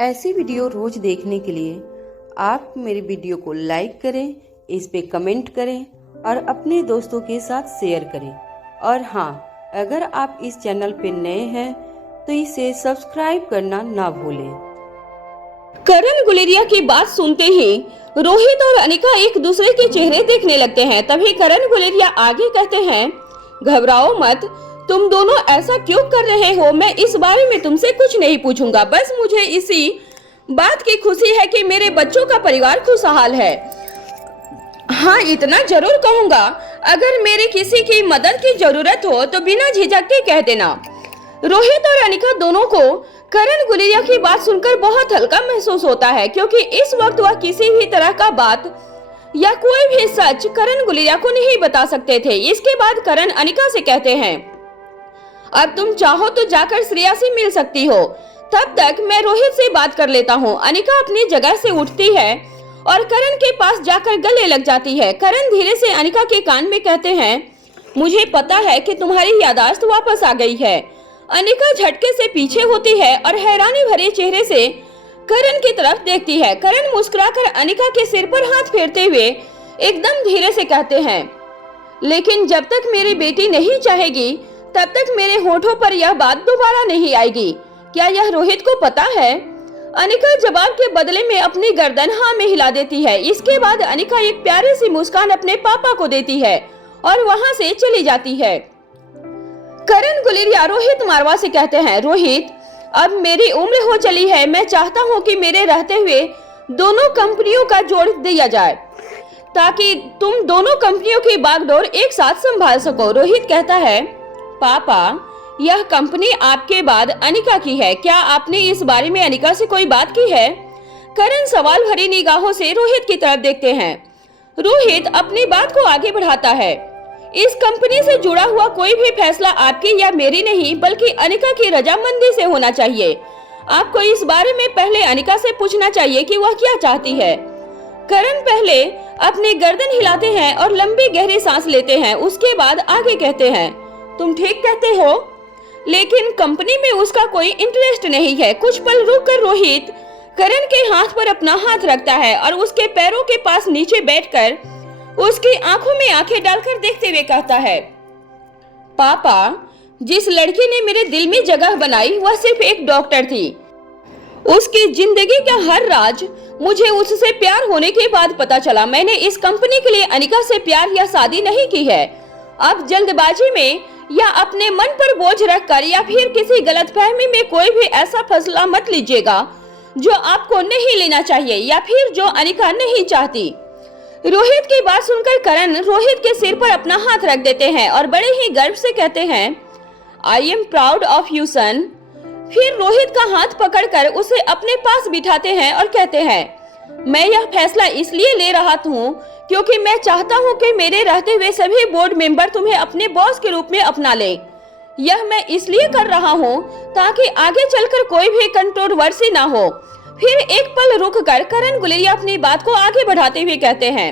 ऐसी वीडियो रोज देखने के लिए आप मेरे वीडियो को लाइक करें, इस पे कमेंट करें और अपने दोस्तों के साथ शेयर करें। और हाँ, अगर आप इस चैनल पे नए हैं तो इसे सब्सक्राइब करना ना भूलें। करण गुलेरिया की बात सुनते ही रोहित और अनिका एक दूसरे के चेहरे देखने लगते हैं। तभी करण गुलेरिया आगे कहते हैं, घबराओ मत, तुम दोनों ऐसा क्यों कर रहे हो? मैं इस बारे में तुमसे कुछ नहीं पूछूंगा। बस मुझे इसी बात की खुशी है कि मेरे बच्चों का परिवार खुशहाल है। हाँ, इतना जरूर कहूंगा, अगर मेरे किसी की मदद की जरूरत हो तो बिना झिझक के कह देना। रोहित और अनिका दोनों को करण गुलेरिया की बात सुनकर बहुत हल्का महसूस होता है, क्योंकि इस वक्त वह किसी भी तरह का बात या कोई भी सच करण गुलेरिया को नहीं बता सकते थे। इसके बाद करण अनिका से कहते हैं, अब तुम चाहो तो जाकर श्रेया से मिल सकती हो, तब तक मैं रोहित से बात कर लेता हूँ। अनिका अपनी जगह से उठती है और करण के पास जाकर गले लग जाती है। करण धीरे से अनिका के कान में कहते हैं, मुझे पता है कि तुम्हारी याददाश्त वापस आ गई है। अनिका झटके से पीछे होती है और हैरानी भरे चेहरे से करण की तरफ देखती है। करण मुस्कुराकर अनिका के सिर पर हाथ फेरते हुए एकदम धीरे से कहते हैं, लेकिन जब तक मेरी बेटी नहीं चाहेगी तब तक मेरे होठों पर यह बात दोबारा नहीं आएगी। क्या यह रोहित को पता है? अनिका जवाब के बदले में अपनी गर्दन हाँ में हिला देती है। इसके बाद अनिका एक प्यारी सी मुस्कान अपने पापा को देती है और वहां से चली जाती है। करण गुलेरिया रोहित मारवा से कहते हैं, रोहित, अब मेरी उम्र हो चली है, मैं चाहता हूँ कि मेरे रहते हुए दोनों कंपनियों का जोड़ दिया जाए ताकि तुम दोनों कंपनियों की बागडोर एक साथ संभाल सको। रोहित कहता है, पापा, यह कंपनी आपके बाद अनिका की है, क्या आपने इस बारे में अनिका से कोई बात की है? करण सवाल भरी निगाहों से रोहित की तरफ देखते हैं। रोहित अपनी बात को आगे बढ़ाता है, इस कंपनी से जुड़ा हुआ कोई भी फैसला आपकी या मेरी नहीं बल्कि अनिका की रजामंदी से होना चाहिए। आपको इस बारे में पहले अनिका से पूछना चाहिए कि वह क्या चाहती है। करण पहले अपनी गर्दन हिलाते हैं और लंबी गहरी सांस लेते हैं। उसके बाद आगे कहते हैं, तुम ठीक कहते हो, लेकिन कंपनी में उसका कोई इंटरेस्ट नहीं है। कुछ पल रुककर रोहित करण के हाथ पर अपना हाथ रखता है और उसके पैरों के पास नीचे बैठकर उसकी आंखों में आंखें डालकर देखते हुए कहता है, पापा, जिस लड़की ने मेरे दिल में जगह बनाई वह सिर्फ एक डॉक्टर थी। उसकी जिंदगी का हर राज मुझे उससे प्यार होने के बाद पता चला। मैंने इस कंपनी के लिए अनिका से प्यार या शादी नहीं की है। अब जल्दबाजी में या अपने मन पर बोझ रखकर या फिर किसी गलतफहमी में कोई भी ऐसा फैसला मत लीजिएगा जो आपको नहीं लेना चाहिए या फिर जो अनिका नहीं चाहती। रोहित की बात सुनकर करण रोहित के सिर पर अपना हाथ रख देते हैं और बड़े ही गर्व से कहते हैं, I am proud of you son. फिर रोहित का हाथ पकड़कर उसे अपने पास बिठाते हैं और कहते हैं, मैं यह फैसला इसलिए ले रहा हूँ क्योंकि मैं चाहता हूँ कि मेरे रहते हुए सभी बोर्ड मेंबर तुम्हें अपने बॉस के रूप में अपना ले। यह मैं इसलिए कर रहा हूँ ताकि आगे चलकर कोई भी कंट्रोवर्सी ना हो। फिर एक पल रुककर करण गुलेरिया अपनी बात को आगे बढ़ाते हुए कहते हैं,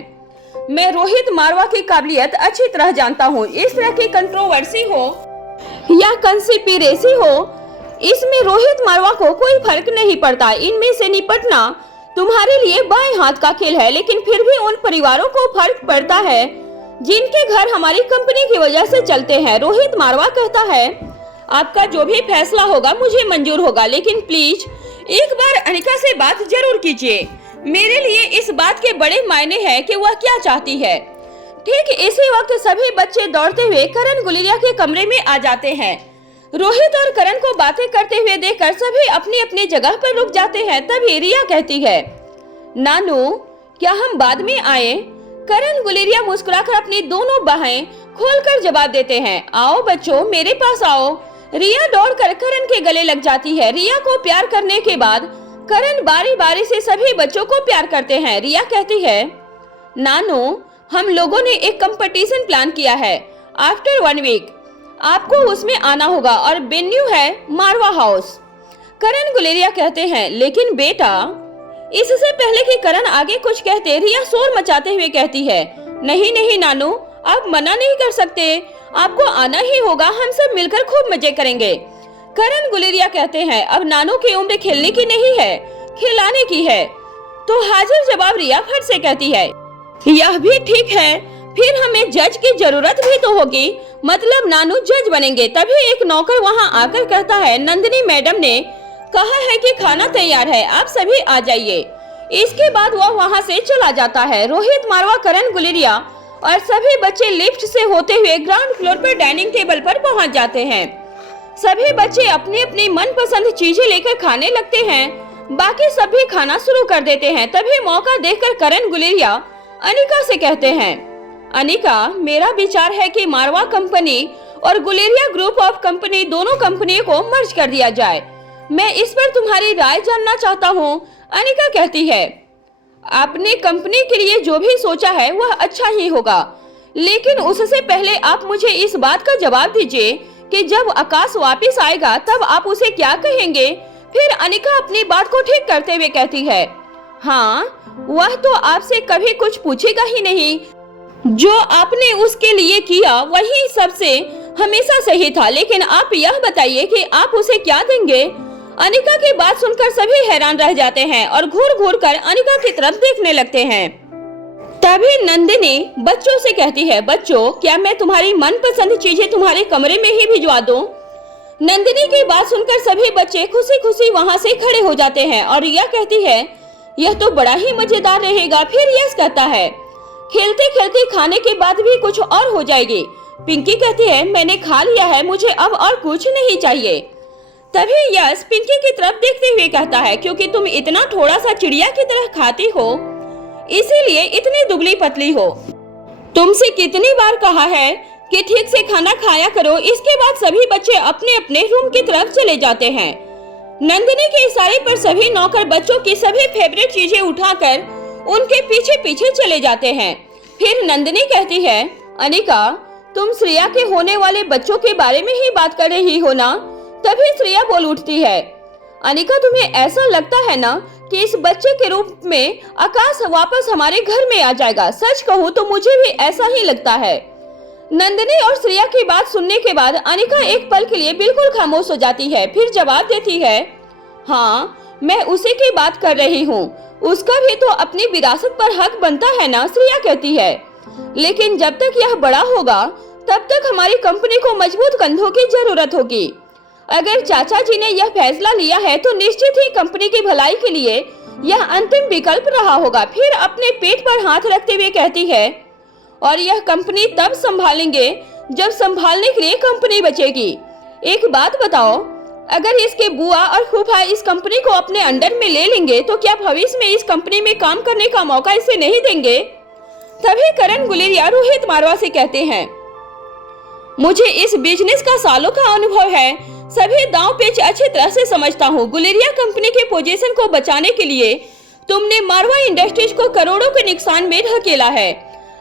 मैं रोहित मारवा की काबिलियत अच्छी तरह जानता हूँ। इस तरह की कंट्रोवर्सी हो या कंस्पिरेसी हो, इसमें रोहित मारवा को कोई फर्क नहीं पड़ता। इनमें से निपटना तुम्हारे लिए बाएं हाथ का खेल है, लेकिन फिर भी उन परिवारों को फर्क पड़ता है जिनके घर हमारी कंपनी की वजह से चलते हैं। रोहित मारवा कहता है, आपका जो भी फैसला होगा मुझे मंजूर होगा, लेकिन प्लीज एक बार अनिका से बात जरूर कीजिए। मेरे लिए इस बात के बड़े मायने हैं कि वह क्या चाहती है। ठीक इसी वक्त सभी बच्चे दौड़ते हुए करण गुलेरिया के कमरे में आ जाते हैं। रोहित और करण को बातें करते हुए देखकर सभी अपनी अपनी जगह पर रुक जाते हैं। तभी रिया कहती है, नानू, क्या हम बाद में आए? करण गुलेरिया मुस्कुराकर अपनी दोनों बाहें खोलकर जवाब देते हैं, आओ बच्चों, मेरे पास आओ। रिया दौड़कर करण के गले लग जाती है। रिया को प्यार करने के बाद करण बारी बारी से सभी बच्चों को प्यार करते हैं। रिया कहती है, नानू, हम लोगों ने एक कंपटीशन प्लान किया है। आफ्टर 1 वीक आपको उसमें आना होगा और वेन्यू है मारवा हाउस। करण गुलेरिया कहते हैं, लेकिन बेटा। इससे पहले कि करण आगे कुछ कहते, रिया शोर मचाते हुए कहती है, नहीं नहीं नानू, आप मना नहीं कर सकते, आपको आना ही होगा, हम सब मिलकर खूब मजे करेंगे। करण गुलेरिया कहते हैं, अब नानू की उम्र खेलने की नहीं है, खिलाने की है। तो हाजिर जवाब रिया फट से कहती है, यह भी ठीक है, फिर हमें जज की जरूरत भी तो होगी, मतलब नानू जज बनेंगे। तभी एक नौकर वहाँ आकर कहता है, नंदिनी मैडम ने कहा है कि खाना तैयार है, आप सभी आ जाइए। इसके बाद वह वहाँ से चला जाता है। रोहित मारवा, करण गुलेरिया और सभी बच्चे लिफ्ट से होते हुए ग्राउंड फ्लोर पर डाइनिंग टेबल पर पहुँच जाते हैं। सभी बच्चे अपनी अपनी मनपसंद चीजें लेकर खाने लगते हैं। बाकी सभी खाना शुरू कर देते हैं। तभी मौका देखकर करण गुलेरिया अनिका से कहते हैं, अनिका, मेरा विचार है कि मारवा कंपनी और गुलेरिया ग्रुप ऑफ कंपनी दोनों कंपनियों को मर्ज कर दिया जाए। मैं इस पर तुम्हारी राय जानना चाहता हूँ। अनिका कहती है, आपने कंपनी के लिए जो भी सोचा है वह अच्छा ही होगा, लेकिन उससे पहले आप मुझे इस बात का जवाब दीजिए कि जब आकाश वापस आएगा तब आप उसे क्या कहेंगे। फिर अनिका अपनी बात को ठीक करते हुए कहती है, हाँ, वह तो आपसे कभी कुछ पूछेगा ही नहीं। जो आपने उसके लिए किया वही सबसे हमेशा सही था, लेकिन आप यह बताइए कि आप उसे क्या देंगे। अनिका की बात सुनकर सभी हैरान रह जाते हैं और घूर घूर कर अनिका की तरफ देखने लगते हैं। तभी नंदिनी बच्चों से कहती है, बच्चों, क्या मैं तुम्हारी मनपसंद चीजें तुम्हारे कमरे में ही भिजवा दूं? नंदिनी की बात सुनकर सभी बच्चे खुशी खुशी वहां से खड़े हो जाते हैं और रिया कहती है, यह तो बड़ा ही मजेदार रहेगा। फिर यश कहता है, खेलते खेलते खाने के बाद भी कुछ और हो जाएगी। पिंकी कहती है, मैंने खा लिया है, मुझे अब और कुछ नहीं चाहिए। तभी यश पिंकी की तरफ देखते हुए कहता है, क्योंकि तुम इतना थोड़ा सा चिड़िया की तरह खाती हो, इसीलिए इतनी दुबली पतली हो। तुमसे कितनी बार कहा है कि ठीक से खाना खाया करो। इसके बाद सभी बच्चे अपने अपने रूम की तरफ चले जाते हैं। नंदिनी के इशारे पर सभी नौकर बच्चों की सभी फेवरेट चीजें उठाकर उनके पीछे पीछे चले जाते हैं। फिर नंदिनी कहती है, अनिका, तुम श्रेया के होने वाले बच्चों के बारे में ही बात कर रही हो ना? तभी श्रेया बोल उठती है, अनिका, तुम्हें ऐसा लगता है ना कि इस बच्चे के रूप में आकाश वापस हमारे घर में आ जाएगा? सच कहूँ तो मुझे भी ऐसा ही लगता है। नंदिनी और श्रेया की बात सुनने के बाद अनिका एक पल के लिए बिल्कुल खामोश हो जाती है। फिर जवाब देती है, हाँ, मैं उसी की बात कर रही हूँ, उसका भी तो अपनी विरासत पर हक बनता है ना। श्रेया कहती है, लेकिन जब तक यह बड़ा होगा तब तक हमारी कंपनी को मजबूत कंधों की जरूरत होगी। अगर चाचा जी ने यह फैसला लिया है तो निश्चित ही कंपनी की भलाई के लिए यह अंतिम विकल्प रहा होगा। फिर अपने पेट पर हाथ रखते हुए कहती है, और यह कंपनी तब संभालेंगे जब संभालने के लिए कंपनी बचेगी। एक बात बताओ, अगर इसके बुआ और फूफा इस कंपनी को अपने अंडर में ले लेंगे तो क्या भविष्य में इस कंपनी में काम करने का मौका इसे नहीं देंगे? तभी करण गुलेरिया रोहित मारवा से कहते हैं, मुझे इस बिजनेस का सालों का अनुभव है, सभी दांव पेच अच्छी तरह से समझता हूँ। गुलेरिया कंपनी के पोजीशन को बचाने के लिए तुमने मारवा इंडस्ट्रीज को करोड़ों के नुकसान में ढकेला है।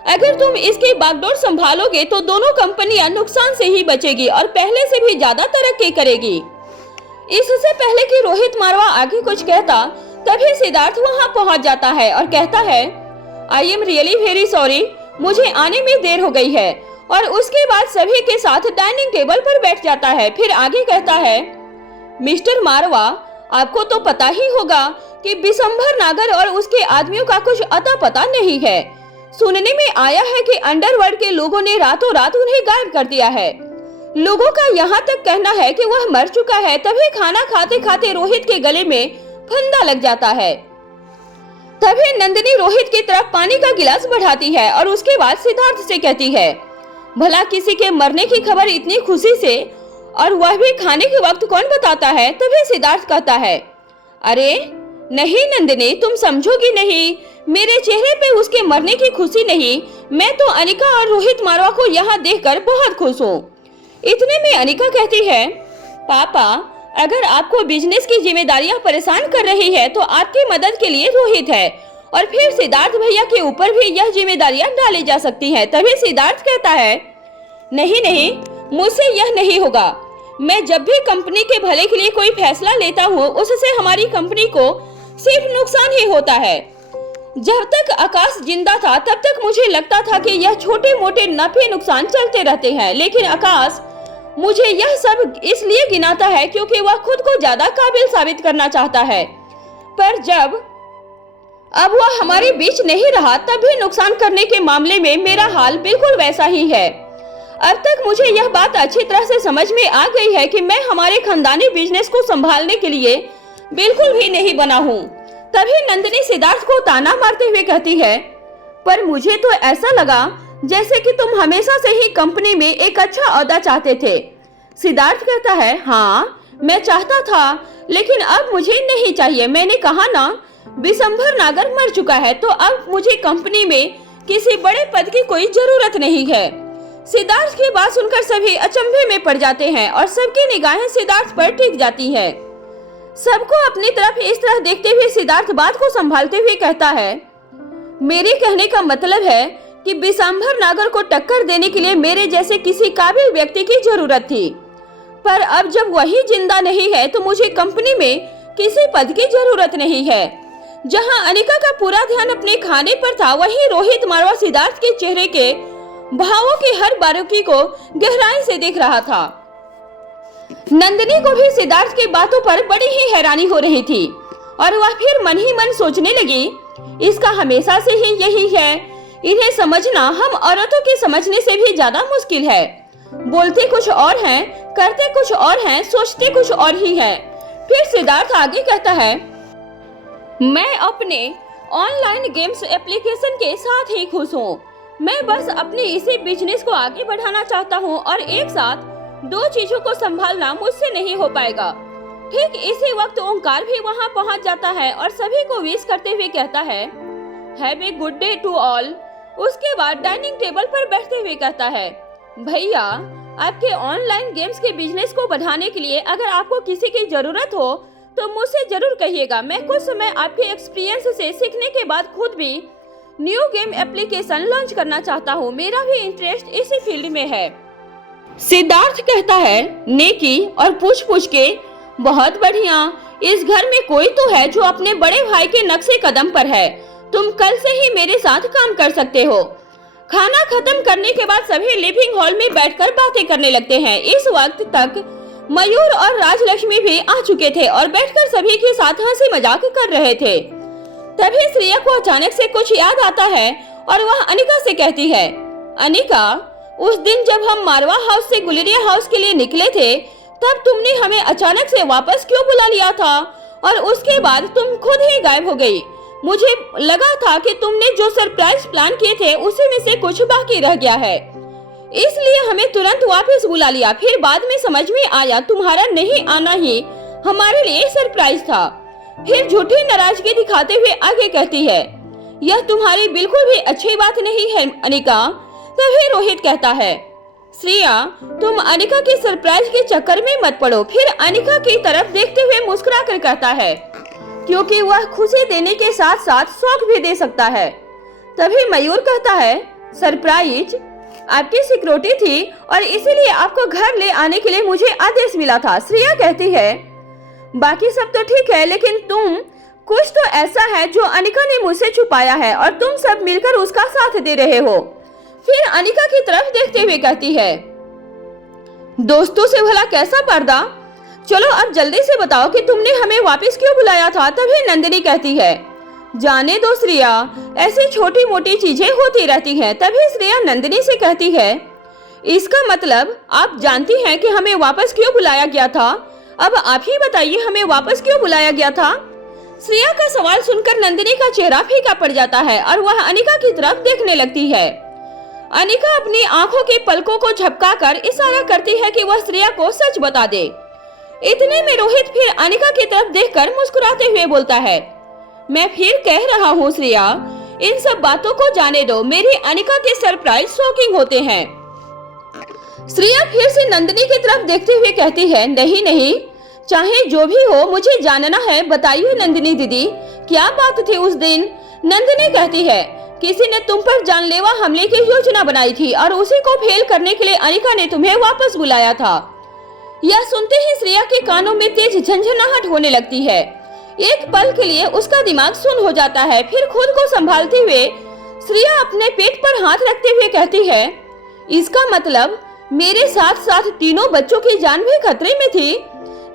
अगर तुम इसकी बागडोर संभालोगे तो दोनों कंपनियां नुकसान से ही बचेगी और पहले से भी ज्यादा तरक्की करेगी। इससे पहले कि रोहित मारवा आगे कुछ कहता, तभी सिद्धार्थ वहां पहुंच जाता है और कहता है, I am really very sorry, मुझे आने में देर हो गई है। और उसके बाद सभी के साथ डाइनिंग टेबल पर बैठ जाता है। फिर आगे कहता है, मिस्टर मारवा, आपको तो पता ही होगा कि बिशंभर नागर और उसके आदमियों का कुछ अता पता नहीं है। सुनने में आया है कि अंडरवर्ल्ड के लोगों ने रातों रात उन्हें गायब कर दिया है। लोगों का यहाँ तक कहना है कि वह मर चुका है। तभी खाना खाते खाते रोहित के गले में फंदा लग जाता है। तभी नंदिनी रोहित की तरफ पानी का गिलास बढ़ाती है और उसके बाद सिद्धार्थ से कहती है, भला किसी के मरने की खबर इतनी खुशी से और वह भी खाने के वक्त कौन बताता है? तभी सिद्धार्थ कहता है, अरे नहीं नंदिनी, तुम समझोगी नहीं, मेरे चेहरे पे उसके मरने की खुशी नहीं, मैं तो अनिका और रोहित मारवा को यहाँ देखकर बहुत खुश हूँ। इतने में अनिका कहती है, पापा, अगर आपको बिजनेस की जिम्मेदारियां परेशान कर रही है तो आपकी मदद के लिए रोहित है और फिर सिद्धार्थ भैया के ऊपर भी यह जिम्मेदारियां डाली जा सकती हैं। तभी सिद्धार्थ कहता है, नहीं नहीं, मुझसे यह नहीं होगा। मैं जब भी कंपनी के भले के लिए कोई फैसला लेता हूँ उससे हमारी कंपनी को सिर्फ नुकसान ही होता है। जब तक आकाश जिंदा था तब तक मुझे लगता था कि यह छोटे मोटे नफे नुकसान चलते रहते हैं, लेकिन आकाश मुझे यह सब इसलिए गिनाता है क्योंकि वह खुद को ज्यादा काबिल साबित करना चाहता है। पर जब अब वह हमारे बीच नहीं रहा तब भी नुकसान करने के मामले में मेरा हाल बिल्कुल वैसा ही है। अब तक मुझे यह बात अच्छी तरह से समझ में आ गई है कि मैं हमारे खानदानी बिजनेस को संभालने के लिए बिल्कुल भी नहीं बना हूँ। तभी नंदिनी सिद्धार्थ को ताना मारते हुए कहती है, पर मुझे तो ऐसा लगा जैसे कि तुम हमेशा से ही कंपनी में एक अच्छा ओहदा चाहते थे। सिद्धार्थ कहता है, हाँ मैं चाहता था, लेकिन अब मुझे नहीं चाहिए। मैंने कहा ना, बिशंभर नागर मर चुका है, तो अब मुझे कंपनी में किसी बड़े पद की कोई जरूरत नहीं है। सिद्धार्थ की बात सुनकर सभी अचंभे में पड़ जाते हैं और सबकी निगाहें सिद्धार्थ पर टिक जाती है। सबको अपनी तरफ इस तरह देखते हुए सिद्धार्थ बात को संभालते हुए कहता है, मेरे कहने का मतलब है कि बिशंभर नागर को टक्कर देने के लिए मेरे जैसे किसी काबिल व्यक्ति की जरूरत थी, पर अब जब वही जिंदा नहीं है तो मुझे कंपनी में किसी पद की जरूरत नहीं है। जहां अनिका का पूरा ध्यान अपने खाने पर था, वहीं रोहित मारवा सिद्धार्थ के चेहरे के भावों की हर बारीकी को गहराई से देख रहा था। नंदिनी को भी सिद्धार्थ की बातों पर बड़ी ही हैरानी हो रही थी और वह फिर मन ही मन सोचने लगी, इसका हमेशा से ही यही है। इन्हें समझना हम औरतों के समझने से भी ज्यादा मुश्किल है। बोलते कुछ और हैं, करते कुछ और हैं, सोचते कुछ और ही है। फिर सिद्धार्थ आगे कहता है, मैं अपने ऑनलाइन गेम्स एप्लीकेशन के साथ ही खुश हूँ। मैं बस अपने इसी बिजनेस को आगे बढ़ाना चाहता हूँ और एक साथ दो चीजों को संभालना मुझसे नहीं हो पाएगा। ठीक इसी वक्त ओंकार भी वहाँ पहुँच जाता है और सभी को विश करते हुए कहता है, have a good day to all. उसके बाद डाइनिंग टेबल पर बैठते हुए कहता है, भैया आपके ऑनलाइन गेम्स के बिजनेस को बढ़ाने के लिए अगर आपको किसी की जरूरत हो तो मुझसे जरूर कहिएगा। मैं कुछ समय आपके एक्सपीरियंस से सीखने के बाद खुद भी न्यू गेम एप्लीकेशन लॉन्च करना चाहता हूँ। मेरा भी इंटरेस्ट इसी फील्ड में है। सिद्धार्थ कहता है, नेकी और पूछ के बहुत बढ़िया। इस घर में कोई तो है जो अपने बड़े भाई के नक्शे कदम पर है। तुम कल से ही मेरे साथ काम कर सकते हो। खाना खत्म करने के बाद सभी लिविंग हॉल में बैठकर बातें करने लगते हैं। इस वक्त तक मयूर और राजलक्ष्मी भी आ चुके थे और बैठकर सभी के साथ हंसी मजाक कर रहे थे। तभी श्रेया को अचानक से कुछ याद आता है और वह अनिका से कहती है, अनिका, उस दिन जब हम मारवा हाउस से गुलेरिया हाउस के लिए निकले थे तब तुमने हमें अचानक से वापस क्यों बुला लिया था और उसके बाद तुम खुद ही गायब हो गई। मुझे लगा था कि तुमने जो सरप्राइज प्लान किए थे उसी में से कुछ बाकी रह गया है, इसलिए हमें तुरंत वापस बुला लिया। फिर बाद में समझ में आया तुम्हारा नहीं आना ही हमारे लिए सरप्राइज था। फिर झूठी नाराजगी दिखाते हुए आगे कहती है, यह तुम्हारी बिल्कुल भी अच्छी बात नहीं है अनिका। तभी रोहित कहता है, श्रेया तुम अनिका के सरप्राइज के चक्कर में मत पड़ो। फिर अनिका की तरफ देखते हुए मुस्कुरा कर कहता है, क्योंकि वह खुशी देने के साथ साथ शौक भी दे सकता है। तभी मयूर कहता है, सरप्राइज आपकी सिक्योरिटी थी और इसीलिए आपको घर ले आने के लिए मुझे आदेश मिला था। श्रेया कहती है, बाकी सब तो ठीक है, लेकिन तुम कुछ तो ऐसा है जो अनिका ने मुझसे छुपाया है और तुम सब मिलकर उसका साथ दे रहे हो। फिर अनिका की तरफ देखते हुए कहती है, दोस्तों से भला कैसा पर्दा। चलो अब जल्दी से बताओ कि तुमने हमें वापस क्यों बुलाया था। तभी नंदिनी कहती है, जाने दो श्रेया, ऐसी छोटी मोटी चीजें होती रहती हैं। तभी श्रेया नंदिनी से कहती है, इसका मतलब आप जानती हैं कि हमें वापस क्यों बुलाया गया था। अब आप ही बताइए हमें वापस क्यों बुलाया गया था। श्रेया का सवाल सुनकर नंदिनी का चेहरा फीका पड़ जाता है और वह अनिका की तरफ देखने लगती है। अनिका अपनी आंखों के पलकों को झपकाकर इशारा करती है कि वह श्रेया को सच बता दे। इतने में रोहित फिर अनिका की तरफ देखकर मुस्कुराते हुए बोलता है, मैं फिर कह रहा हूँ श्रेया, इन सब बातों को जाने दो। मेरी अनिका के सरप्राइज शॉकिंग होते हैं। श्रेया फिर से नंदिनी की तरफ देखते हुए कहती है, नहीं नहीं, चाहे जो भी हो मुझे जानना है। बताइए नंदिनी दीदी, क्या बात थी उस दिन। नंदिनी कहती है, किसी ने तुम पर जानलेवा हमले की योजना बनाई थी और उसी को फेल करने के लिए अनिका ने तुम्हें वापस बुलाया था। यह सुनते ही श्रेया के कानों में तेज झंझनाहट होने लगती है। एक पल के लिए उसका दिमाग सुन्न हो जाता है। फिर खुद को संभालते हुए श्रेया अपने पेट पर हाथ रखते हुए कहती है, इसका मतलब मेरे साथ साथ तीनों बच्चों की जान भी खतरे में थी।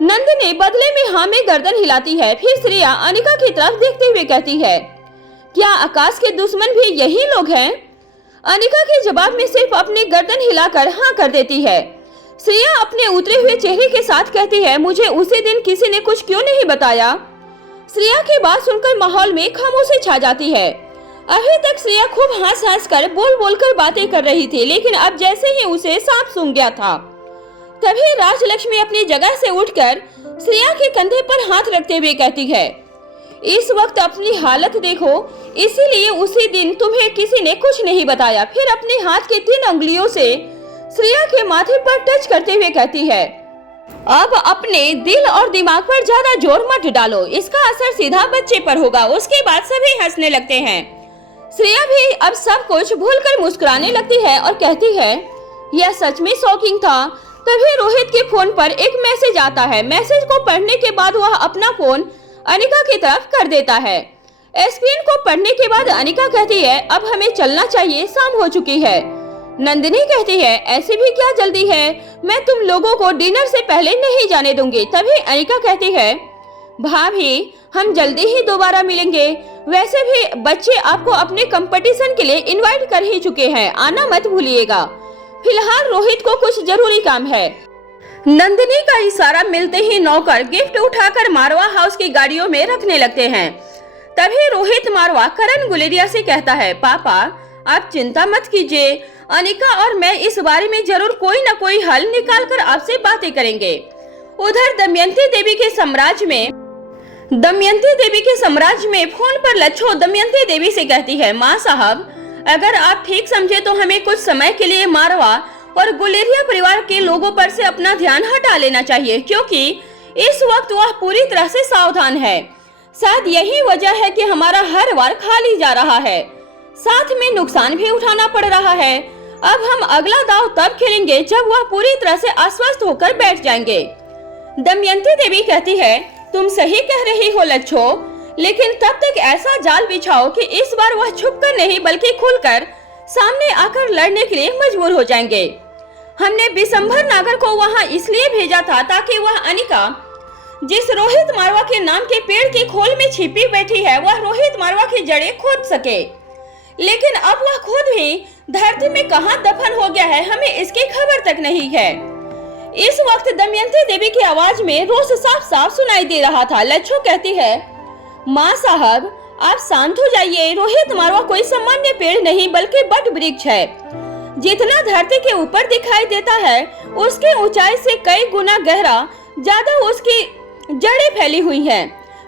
नंदिनी बदले में हाँ में गर्दन हिलाती है। फिर श्रेया अनिका की तरफ देखते हुए कहती है, क्या आकाश के दुश्मन भी यही लोग हैं? अनिका के जवाब में सिर्फ अपनी गर्दन हिलाकर हाँ कर देती है। श्रेया अपने उतरे हुए चेहरे के साथ कहती है, मुझे उसी दिन किसी ने कुछ क्यों नहीं बताया? श्रेया की बात सुनकर माहौल में खामोशी छा जाती है। अभी तक श्रेया खूब हंस कर बोल कर बातें कर रही थी, लेकिन अब जैसे ही उसे सांप सूंघ गया था, तभी राजलक्ष्मी अपनी जगह से उठकर श्रेया के कंधे पर हाथ रखते हुए कहती है, इस वक्त अपनी हालत देखो, इसीलिए उसी दिन तुम्हें किसी ने कुछ नहीं बताया। फिर अपने हाथ की 3 उंगलियों से श्रेया के माथे पर टच करते हुए कहती है, अब अपने दिल और दिमाग पर ज्यादा जोर मत डालो, इसका असर सीधा बच्चे पर होगा। उसके बाद सभी हंसने लगते हैं। श्रेया भी अब सब कुछ भूलकर मुस्कुराने लगती है और कहती है, यह सच में शॉकिंग था। तभी रोहित के फोन पर एक मैसेज आता है। मैसेज को पढ़ने के बाद वह अपना फोन अनिका की तरफ कर देता है। स्क्रीन को पढ़ने के बाद अनिका कहती है, अब हमें चलना चाहिए, शाम हो चुकी है। नंदिनी कहती है, ऐसी भी क्या जल्दी है, मैं तुम लोगों को डिनर से पहले नहीं जाने दूंगी। तभी अनिका कहती है, भाभी हम जल्दी ही दोबारा मिलेंगे, वैसे भी बच्चे आपको अपने कंपटीशन के लिए इनवाइट कर ही चुके हैं, आना मत भूलिएगा। फिलहाल रोहित को कुछ जरूरी काम है। नंदिनी का इशारा मिलते ही नौकर गिफ्ट उठाकर मारवा हाउस की गाड़ियों में रखने लगते हैं। तभी रोहित मारवा करण गुलेरिया से कहता है, पापा आप चिंता मत कीजिए, अनिका और मैं इस बारे में जरूर कोई न कोई हल निकाल कर आपसे बातें करेंगे। उधर दमयंती देवी के साम्राज्य में फोन पर लच्छो दमयंती देवी से कहती है, माँ साहब अगर आप ठीक समझे तो हमें कुछ समय के लिए मारवा और गुलेरिया परिवार के लोगों पर से अपना ध्यान हटा लेना चाहिए, क्योंकि इस वक्त वह पूरी तरह से सावधान है। शायद यही वजह है कि हमारा हर बार खाली जा रहा है, साथ में नुकसान भी उठाना पड़ रहा है। अब हम अगला दाव तब खेलेंगे जब वह पूरी तरह से आश्वस्त होकर बैठ जाएंगे। दमयंती देवी कहती है, तुम सही कह रही हो लच्छो, लेकिन तब तक ऐसा जाल बिछाओ कि इस बार वह छुपकर नहीं बल्कि खुलकर सामने आकर लड़ने के लिए मजबूर हो जाएंगे। हमने बिशंभर नागर को वहां इसलिए भेजा था ताकि वह अनिका, जिस रोहित मारवा के नाम के पेड़ की खोल में छिपी बैठी है, वह रोहित मारवा की जड़ें खोद सके। लेकिन अब वह खुद ही धरती में कहां दफन हो गया है, हमें इसकी खबर तक नहीं है। इस वक्त दमयंती देवी की आवाज में रोष साफ साफ सुनाई दे रहा था। लच्छो कहती है, माँ साहब आप शांत हो जाइए, रोहित मारवा कोई सामान्य पेड़ नहीं बल्कि बट वृक्ष है। जितना धरती के ऊपर दिखाई देता है उसके ऊंचाई से कई गुना गहरा ज्यादा उसकी जड़ें फैली हुई हैं,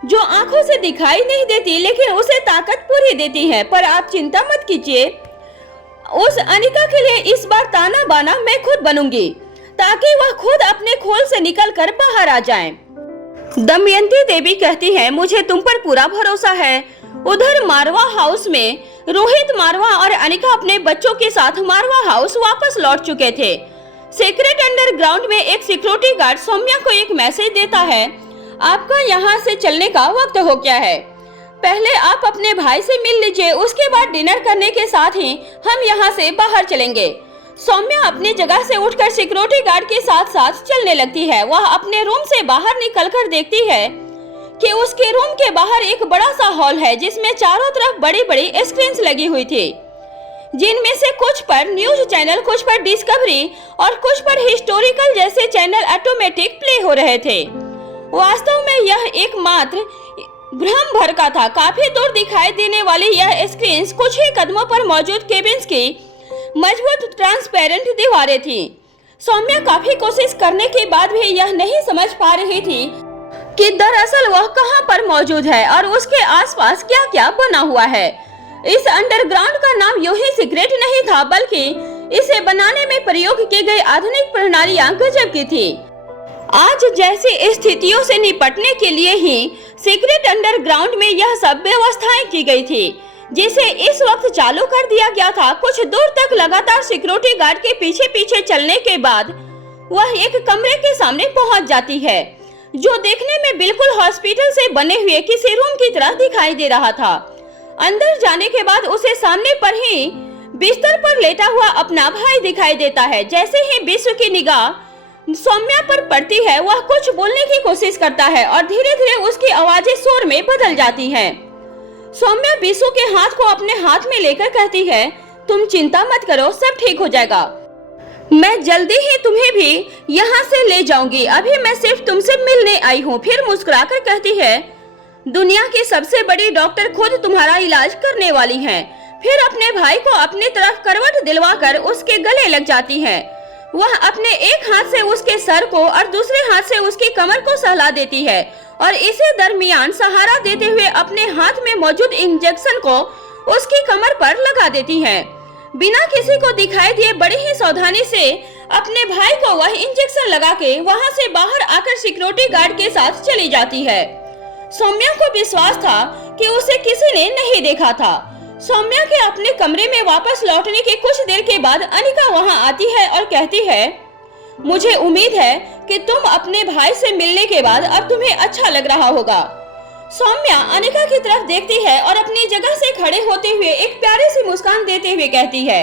जो आंखों से दिखाई नहीं देती लेकिन उसे ताकत पूरी देती है। पर आप चिंता मत कीजिए, उस अनिका के लिए इस बार ताना बाना मैं खुद बनूंगी, ताकि वह खुद अपने खोल से निकलकर बाहर आ जाए। दमयंती देवी कहती है, मुझे तुम पर पूरा भरोसा है। उधर मारवा हाउस में रोहित मारवा और अनिका अपने बच्चों के साथ मारवा हाउस वापस लौट चुके थे। सीक्रेट अंडरग्राउंड में एक सिक्योरिटी गार्ड सौम्या को एक मैसेज देता है, आपका यहाँ से चलने का वक्त हो गया है, पहले आप अपने भाई से मिल लीजिए, उसके बाद डिनर करने के साथ ही हम यहाँ से बाहर चलेंगे। सौम्या अपनी जगह से उठकर सिक्योरिटी गार्ड के साथ साथ चलने लगती है। वह अपने रूम से बाहर निकलकर देखती है कि उसके रूम के बाहर एक बड़ा सा हॉल है, जिसमें चारों तरफ बड़ी बड़ी स्क्रीन्स लगी हुई थी, जिनमें से कुछ पर न्यूज चैनल, कुछ पर डिस्कवरी और कुछ पर हिस्टोरिकल जैसे चैनल ऑटोमेटिक प्ले हो रहे थे। वास्तव में यह एकमात्र भ्रम भर का था। काफी दूर दिखाई देने वाली यह स्क्रीन्स कुछ ही कदमों पर मौजूद केबिन्स की मजबूत ट्रांसपेरेंट दीवारें थी। सौम्या काफी कोशिश करने के बाद भी यह नहीं समझ पा रही थी कि दरअसल वह कहां पर मौजूद है और उसके आसपास क्या क्या बना हुआ है। इस अंडरग्राउंड का नाम यूं ही सीक्रेट नहीं था, बल्कि इसे बनाने में प्रयोग की गई आधुनिक प्रणालियां गजब की थी। आज जैसी स्थितियों से निपटने के लिए ही सीक्रेट अंडरग्राउंड में यह सब व्यवस्थाएं की गई थी, जिसे इस वक्त चालू कर दिया गया था। कुछ दूर तक लगातार सिक्योरिटी गार्ड के पीछे पीछे चलने के बाद वह एक कमरे के सामने पहुंच जाती है, जो देखने में बिल्कुल हॉस्पिटल से बने हुए किसी रूम की तरह दिखाई दे रहा था। अंदर जाने के बाद उसे सामने पर ही बिस्तर पर लेटा हुआ अपना भाई दिखाई देता है। जैसे ही विश्व की निगाह सौम्या पर पड़ती है वह कुछ बोलने की कोशिश करता है और धीरे धीरे उसकी आवाजें शोर में बदल जाती हैं। सौम्या बीसू के हाथ को अपने हाथ में लेकर कहती है, तुम चिंता मत करो, सब ठीक हो जाएगा। मैं जल्दी ही तुम्हें भी यहाँ से ले जाऊंगी, अभी मैं सिर्फ तुमसे मिलने आई हूँ। फिर मुस्कुराकर कहती है, दुनिया की सबसे बड़ी डॉक्टर खुद तुम्हारा इलाज करने वाली हैं। फिर अपने भाई को अपनी तरफ करवट दिलवाकर उसके गले लग जाती है। वह अपने एक हाथ से उसके सर को और दूसरे हाथ से उसकी कमर को सहला देती है और इसी दरमियान सहारा देते हुए अपने हाथ में मौजूद इंजेक्शन को उसकी कमर पर लगा देती है। बिना किसी को दिखाई दिए बड़ी ही सावधानी से अपने भाई को वह इंजेक्शन लगा के वहां से बाहर आकर सिक्योरिटी गार्ड के साथ चली जाती है। सौम्या को विश्वास था कि उसे किसी ने नहीं देखा था। सौम्या के अपने कमरे में वापस लौटने के कुछ देर के बाद अनिका वहां आती है और कहती है, मुझे उम्मीद है कि तुम अपने भाई से मिलने के बाद अब तुम्हें अच्छा लग रहा होगा। सौम्या अनिका की तरफ देखती है और अपनी जगह से खड़े होते हुए एक प्यारी सी मुस्कान देते हुए कहती है,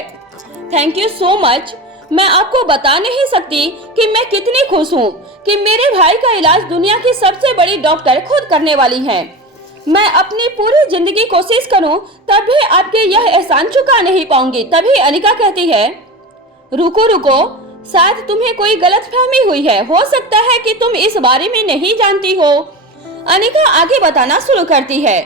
थैंक यू सो मच। मैं आपको बता नहीं सकती कि मैं कितनी खुश हूँ कि मेरे भाई का इलाज दुनिया की सबसे बड़ी डॉक्टर खुद करने वाली है। मैं अपनी पूरी जिंदगी कोशिश करूं तब भी आपके यह एहसान चुका नहीं पाऊंगी। तभी अनिका कहती है, रुको रुको, शायद तुम्हें कोई गलतफहमी हुई है। हो सकता है कि तुम इस बारे में नहीं जानती हो। अनिका आगे बताना शुरू करती है,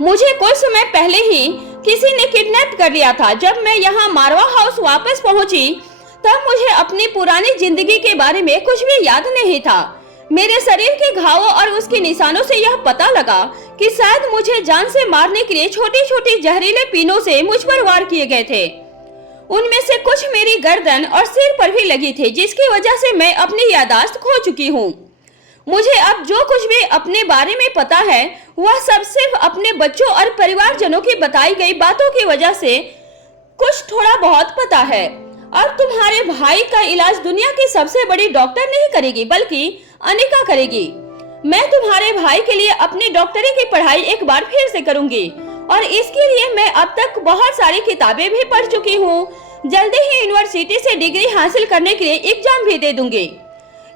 मुझे कुछ समय पहले ही किसी ने किडनैप कर लिया था। जब मैं यहाँ मारवा हाउस वापस पहुंची तब मुझे अपनी पुरानी जिंदगी के बारे में कुछ भी याद नहीं था। मेरे शरीर के घावों और उसके निशानों से यह पता लगा कि शायद मुझे जान से मारने के लिए छोटी छोटी जहरीले पीनों से मुझ पर वार किए गए थे। उनमें से कुछ मेरी गर्दन और सिर पर भी लगी थी, जिसकी वजह से मैं अपनी याददाश्त खो चुकी हूँ। मुझे अब जो कुछ भी अपने बारे में पता है वह सब सिर्फ अपने बच्चों और परिवारजनों की बताई गई बातों की वजह से कुछ थोड़ा बहुत पता है। अब तुम्हारे भाई का इलाज दुनिया की सबसे बड़ी डॉक्टर नहीं करेगी बल्कि अनिका करेगी। मैं तुम्हारे भाई के लिए अपनी डॉक्टरी की पढ़ाई एक बार फिर से करूंगी और इसके लिए मैं अब तक बहुत सारी किताबें भी पढ़ चुकी हूँ। जल्दी ही यूनिवर्सिटी से डिग्री हासिल करने के लिए एग्जाम भी दे दूंगी।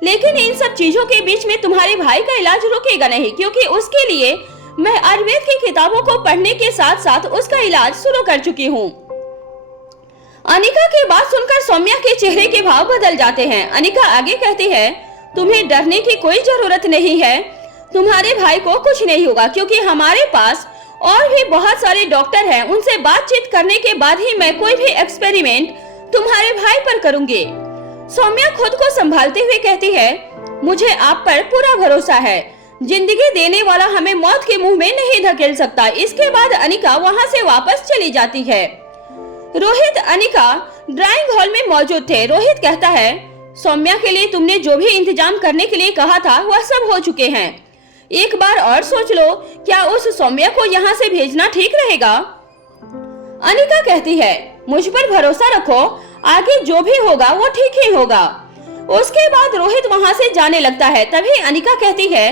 लेकिन इन सब चीजों के बीच में तुम्हारे भाई का इलाज रुकेगा नहीं, क्योंकि उसके लिए मैं आयुर्वेद की किताबों को पढ़ने के साथ साथ उसका इलाज शुरू कर चुकी हूँ। अनिका की बात सुनकर सौम्या के चेहरे के भाव बदल जाते हैं। अनिका आगे कहती है, तुम्हें डरने की कोई जरूरत नहीं है। तुम्हारे भाई को कुछ नहीं होगा, क्योंकि हमारे पास और भी बहुत सारे डॉक्टर हैं। उनसे बातचीत करने के बाद ही मैं कोई भी एक्सपेरिमेंट तुम्हारे भाई पर करूंगी। सौम्या खुद को संभालते हुए कहती है, मुझे आप पर पूरा भरोसा है। जिंदगी देने वाला हमें मौत के मुंह में नहीं धकेल सकता। इसके बाद अनिका वहां से वापस चली जाती है। रोहित अनिका ड्राइंग हॉल में मौजूद थे। रोहित कहता है, सौम्या के लिए तुमने जो भी इंतजाम करने के लिए कहा था वह सब हो चुके हैं। एक बार और सोच लो, क्या उस सौम्या को यहाँ से भेजना ठीक रहेगा? अनिका कहती है, मुझ पर भरोसा रखो, आगे जो भी होगा वो ठीक ही होगा। उसके बाद रोहित वहां से जाने लगता है। तभी अनिका कहती है,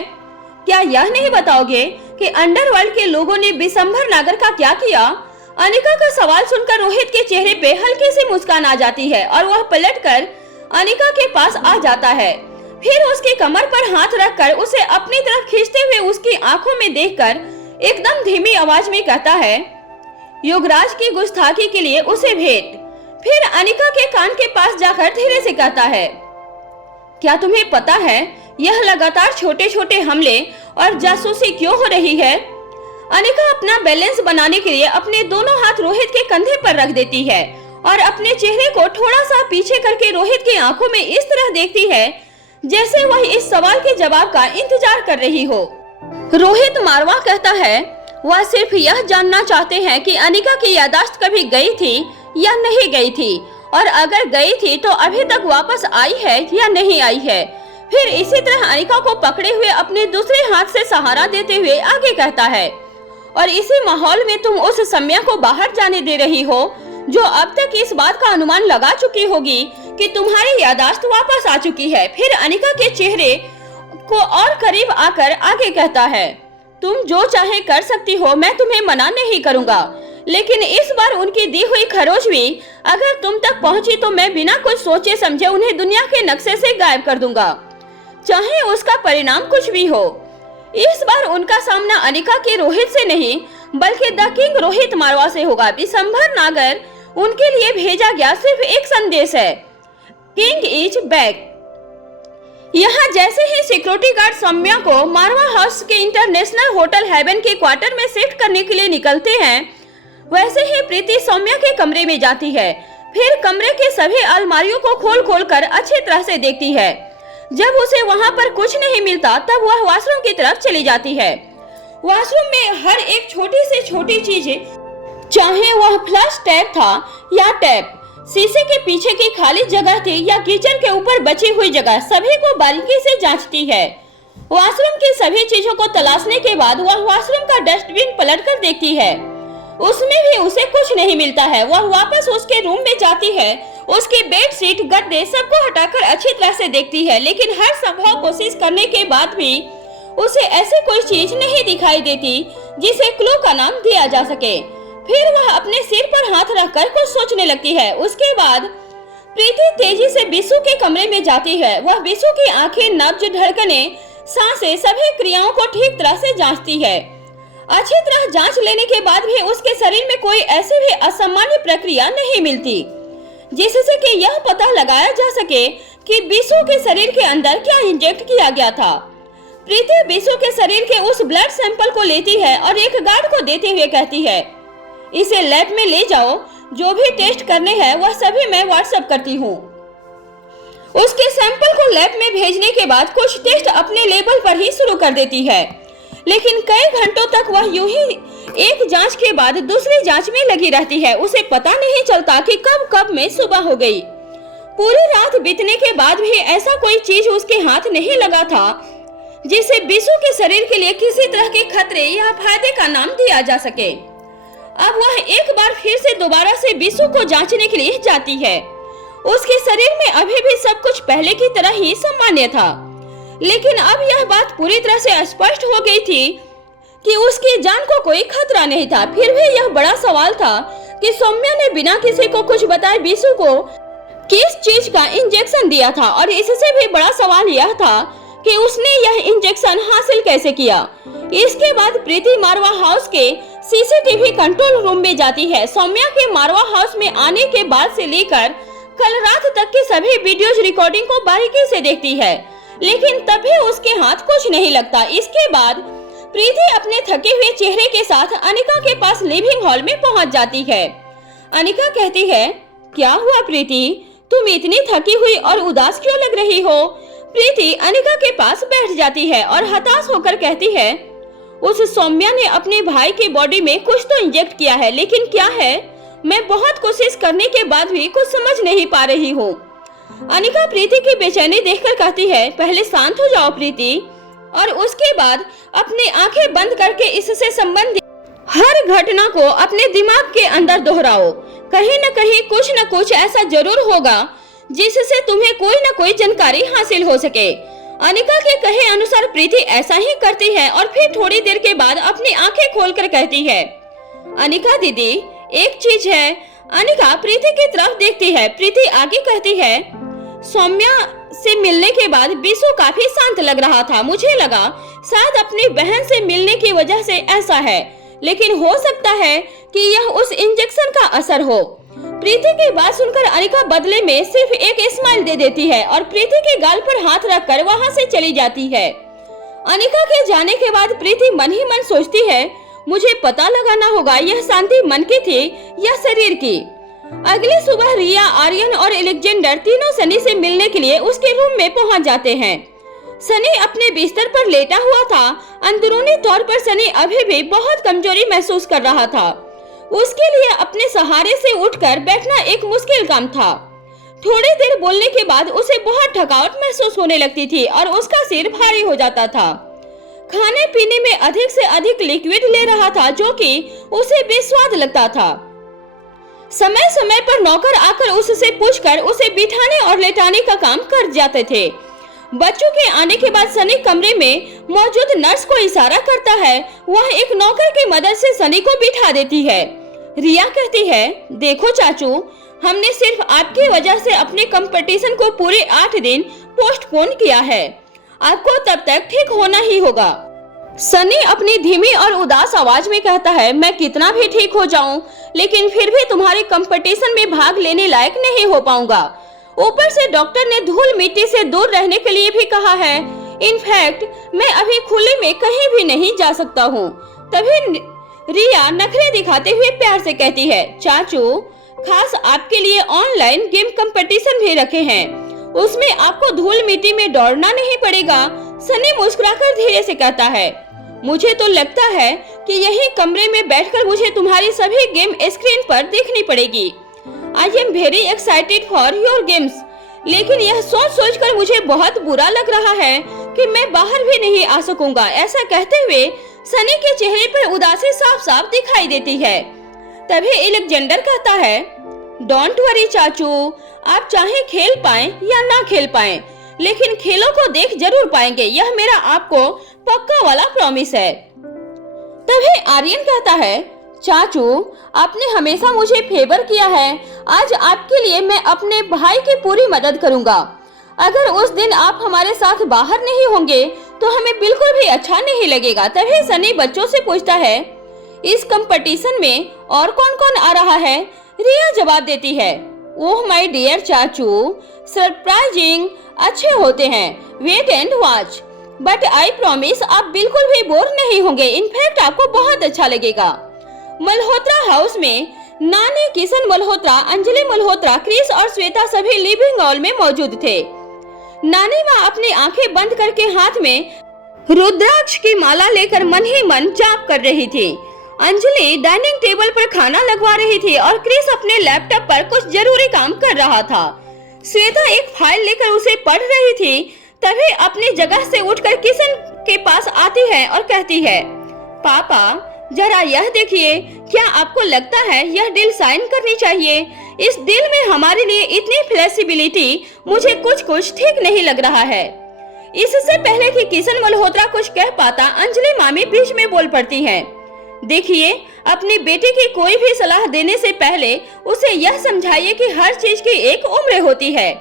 क्या यह नहीं बताओगे कि अंडरवर्ल्ड के लोगों ने बिशंभर नागर का क्या किया? अनिका का सवाल सुनकर रोहित के चेहरे पे हल्की सी मुस्कान आ जाती है और वह पलटकर अनिका के पास आ जाता है। फिर उसकी कमर पर हाथ रखकर उसे अपनी तरफ खींचते हुए उसकी आंखों में देखकर एकदम धीमी आवाज में कहता है, युवराज की गुस्ताखी के लिए उसे भेंट। फिर अनिका के कान के पास जाकर धीरे से कहता है, क्या तुम्हें पता है यह लगातार छोटे छोटे हमले और जासूसी क्यों हो रही है? अनिका अपना बैलेंस बनाने के लिए अपने दोनों हाथ रोहित के कंधे पर रख देती है और अपने चेहरे को थोड़ा सा पीछे करके रोहित की आंखों में इस तरह देखती है जैसे वह इस सवाल के जवाब का इंतजार कर रही हो। रोहित मारवा कहता है, वह सिर्फ यह जानना चाहते हैं कि अनिका की याददाश्त कभी गई थी या नहीं गई थी, और अगर गई थी तो अभी तक वापस आई है या नहीं आई है। फिर इसी तरह अनिका को पकड़े हुए अपने दूसरे हाथ से सहारा देते हुए आगे कहता है, और इसी माहौल में तुम उस सौम्या को बाहर जाने दे रही हो जो अब तक इस बात का अनुमान लगा चुकी होगी कि तुम्हारी याददाश्त वापस आ चुकी है। फिर अनिका के चेहरे को और करीब आकर आगे कहता है, तुम जो चाहे कर सकती हो, मैं तुम्हें मना नहीं करूंगा। लेकिन इस बार उनकी दी हुई खरोच भी अगर तुम तक पहुंची तो मैं बिना कुछ सोचे समझे उन्हें दुनिया के नक्शे से गायब कर दूंगा, चाहे उसका परिणाम कुछ भी हो। इस बार उनका सामना अनिका के रोहित से नहीं बल्कि द किंग रोहित मारवा से होगा। विशंभर नागर उनके लिए भेजा गया सिर्फ एक संदेश है, किंग इज बैक। यहाँ जैसे ही सिक्योरिटी गार्ड सौम्या को मारवा हाउस के इंटरनेशनल होटल हेवन के क्वार्टर में शिफ्ट करने के लिए निकलते हैं, वैसे ही प्रीति सौम्या के कमरे में जाती है। फिर कमरे के सभी अलमारियों को खोल कर अच्छी तरह से देखती है। जब उसे वहाँ पर कुछ नहीं मिलता तब वह वॉशरूम की तरफ चली जाती है। वॉशरूम में हर एक छोटी से छोटी चीज, चाहे वह फ्लश टैप था या टैप, शीशे के पीछे की खाली जगह थी या किचन के ऊपर बची हुई जगह, सभी को बारीकी से जांचती है। वॉशरूम की सभी चीजों को तलाशने के बाद वह वॉशरूम का डस्टबिन पलटकर देखती है, उसमें भी उसे कुछ नहीं मिलता है। वह वापस उसके रूम में जाती है, उसकी बेडशीट, गद्दे सबको हटाकर अच्छी तरह से देखती है, लेकिन हर संभव कोशिश करने के बाद भी उसे ऐसी कोई चीज नहीं दिखाई देती जिसे क्लू का नाम दिया जा सके। फिर वह अपने सिर पर हाथ रखकर कुछ सोचने लगती है। उसके बाद प्रीति तेजी से बिशु के कमरे में जाती है। वह बिशु की आंखें, नब्ज, धड़कनें, सांसें, सभी क्रियाओं को ठीक तरह से जांचती है। अच्छी तरह जांच लेने के बाद भी उसके शरीर में कोई ऐसी भी असामान्य प्रक्रिया नहीं मिलती जिससे कि यह पता लगाया जा सके कि बिशु के शरीर के अंदर क्या इंजेक्ट किया गया था। प्रीति बिशु के शरीर के उस ब्लड सैंपल को लेती है और एक गार्ड को देते हुए कहती है, इसे लैब में ले जाओ, जो भी टेस्ट करने हैं वह सभी मैं व्हाट्सएप करती हूँ। उसके सैंपल को लैब में भेजने के बाद कुछ टेस्ट अपने लेवल पर ही शुरू कर देती है, लेकिन कई घंटों तक वह यूं ही एक जांच के बाद दूसरी जांच में लगी रहती है। उसे पता नहीं चलता कि कब में सुबह हो गई। पूरी रात बीतने के बाद भी ऐसा कोई चीज उसके हाथ नहीं लगा था जिसे बिशु के शरीर के लिए किसी तरह के खतरे या फायदे का नाम दिया जा सके। अब वह एक बार फिर से दोबारा से बिशु को जांचने के लिए जाती है। उसके शरीर में अभी भी सब कुछ पहले की तरह ही सामान्य था, लेकिन अब यह बात पूरी तरह से स्पष्ट हो गई थी कि उसकी जान को कोई खतरा नहीं था। फिर भी यह बड़ा सवाल था कि सौम्या ने बिना किसी को कुछ बताए बिशु को किस चीज का इंजेक्शन दिया था, और इससे भी बड़ा सवाल यह था कि उसने यह इंजेक्शन हासिल कैसे किया। इसके बाद प्रीति मारवा हाउस के सीसीटीवी कंट्रोल रूम में जाती है। सौम्या के मारवा हाउस में आने के बाद से लेकर कल रात तक की सभी वीडियोज रिकॉर्डिंग को बारीकी से देखती है, लेकिन तभी उसके हाथ कुछ नहीं लगता। इसके बाद प्रीति अपने थके हुए चेहरे के साथ अनिका के पास लिविंग हॉल में पहुंच जाती है। अनिका कहती है, क्या हुआ प्रीति, तुम इतनी थकी हुई और उदास क्यों लग रही हो? प्रीति अनिका के पास बैठ जाती है और हताश होकर कहती है, उस सौम्या ने अपने भाई की बॉडी में कुछ तो इंजेक्ट किया है, लेकिन क्या है मैं बहुत कोशिश करने के बाद भी कुछ समझ नहीं पा रही हूँ। अनिका प्रीति की बेचैनी देखकर कहती है, पहले शांत हो जाओ प्रीति, और उसके बाद अपनी आंखें बंद करके इससे संबंधित हर घटना को अपने दिमाग के अंदर दोहराओ। कहीं न कहीं कुछ न कुछ ऐसा जरूर होगा जिससे तुम्हें कोई न कोई जानकारी हासिल हो सके। अनिका के कहे अनुसार प्रीति ऐसा ही करती है और फिर थोड़ी देर के बाद अपनी आंखें खोलकर कहती है, अनिका दीदी एक चीज है। अनिका प्रीति की तरफ देखती है। प्रीति आगे कहती है, सौम्या से मिलने के बाद बिशु काफी शांत लग रहा था। मुझे लगा शायद अपनी बहन से मिलने की वजह से ऐसा है, लेकिन हो सकता है कि यह उस इंजेक्शन का असर हो। प्रीति की बात सुनकर अनिका बदले में सिर्फ एक स्माइल दे देती है और प्रीति के गाल पर हाथ रखकर वहां से चली जाती है। अनिका के जाने के बाद प्रीति मन ही मन सोचती है, मुझे पता लगाना होगा यह शांति मन की थी या शरीर की। अगली सुबह रिया, आर्यन और एलेक्जेंडर तीनों सनी से मिलने के लिए उसके रूम में पहुंच जाते हैं। सनी अपने बिस्तर पर लेटा हुआ था। अंदरूनी तौर पर सनी अभी भी बहुत कमजोरी महसूस कर रहा था। उसके लिए अपने सहारे से उठकर बैठना एक मुश्किल काम था। थोड़ी देर बोलने के बाद उसे बहुत थकावट महसूस होने लगती थी और उसका सिर भारी हो जाता था। खाने पीने में अधिक से अधिक लिक्विड ले रहा था, जो कि उसे बेस्वाद लगता था। समय समय पर नौकर आकर उससे पूछकर उसे बिठाने और लेटाने का काम कर जाते थे। बच्चों के आने के बाद सनी कमरे में मौजूद नर्स को इशारा करता है। वह एक नौकर की मदद से सनी को बिठा देती है। रिया कहती है, देखो चाचू, हमने सिर्फ आपकी वजह से अपने कंपटीशन को पूरे 8 दिन पोस्टपोन किया है। आपको तब तक ठीक होना ही होगा। सनी अपनी धीमी और उदास आवाज में कहता है, मैं कितना भी ठीक हो जाऊं, लेकिन फिर भी तुम्हारे कंपटीशन में भाग लेने लायक नहीं हो पाऊंगा। ऊपर से डॉक्टर ने धूल मिट्टी से दूर रहने के लिए भी कहा है। इनफैक्ट मैं अभी खुले में कहीं भी नहीं जा सकता हूँ। तभी रिया नखरे दिखाते हुए प्यार से कहती है, चाचू, खास आपके लिए ऑनलाइन गेम कंपटीशन भी रखे हैं, उसमें आपको धूल मिट्टी में दौड़ना नहीं पड़ेगा। सनी मुस्कुराकर धीरे से कहता है, मुझे तो लगता है कि यही कमरे में बैठकर मुझे तुम्हारी सभी गेम स्क्रीन पर देखनी पड़ेगी। I am very excited for your games, लेकिन यह सोच कर मुझे बहुत बुरा लग रहा है कि मैं बाहर भी नहीं आ सकूंगा। ऐसा कहते हुए सनी के चेहरे पर उदासी साफ साफ दिखाई देती है। तभी एलेक्जेंडर कहता है, डोंट वरी चाचू, आप चाहे खेल पाएं या ना खेल पाएं, लेकिन खेलों को देख जरूर पाएंगे, यह मेरा आपको पक्का वाला प्रॉमिस है। तभी आर्यन कहता है, चाचू, आपने हमेशा मुझे फेवर किया है, आज आपके लिए मैं अपने भाई की पूरी मदद करूंगा। अगर उस दिन आप हमारे साथ बाहर नहीं होंगे तो हमें बिल्कुल भी अच्छा नहीं लगेगा। तभी सनी बच्चों से पूछता है, इस कंपटीशन में और कौन कौन आ रहा है? रिया जवाब देती है, ओह माय डियर चाचू, सरप्राइजिंग अच्छे होते हैं, wait and watch, but I promise आप बिल्कुल भी बोर नहीं होंगे, इनफैक्ट आपको बहुत अच्छा लगेगा। मल्होत्रा हाउस में नानी, किशन मल्होत्रा, अंजलि मल्होत्रा, क्रिस और श्वेता सभी लिविंग हॉल में मौजूद थे। नानी माँ अपनी आंखें बंद करके हाथ में रुद्राक्ष की माला लेकर मन ही मन जाप कर रही थी। अंजलि डाइनिंग टेबल पर खाना लगवा रही थी और क्रिस अपने लैपटॉप पर कुछ जरूरी काम कर रहा था। श्वेता एक फाइल लेकर उसे पढ़ रही थी। तभी अपनी जगह से उठकर किशन के पास आती है और कहती है, पापा जरा यह देखिए, क्या आपको लगता है यह डील साइन करनी चाहिए? इस डील में हमारे लिए इतनी फ्लेक्सिबिलिटी मुझे कुछ ठीक नहीं लग रहा है। इससे पहले कि किशन मल्होत्रा कुछ कह पाता, अंजलि मामी बीच में बोल पड़ती है, देखिए, अपनी बेटी की कोई भी सलाह देने से पहले उसे यह समझाइए कि हर चीज की एक उम्र होती है।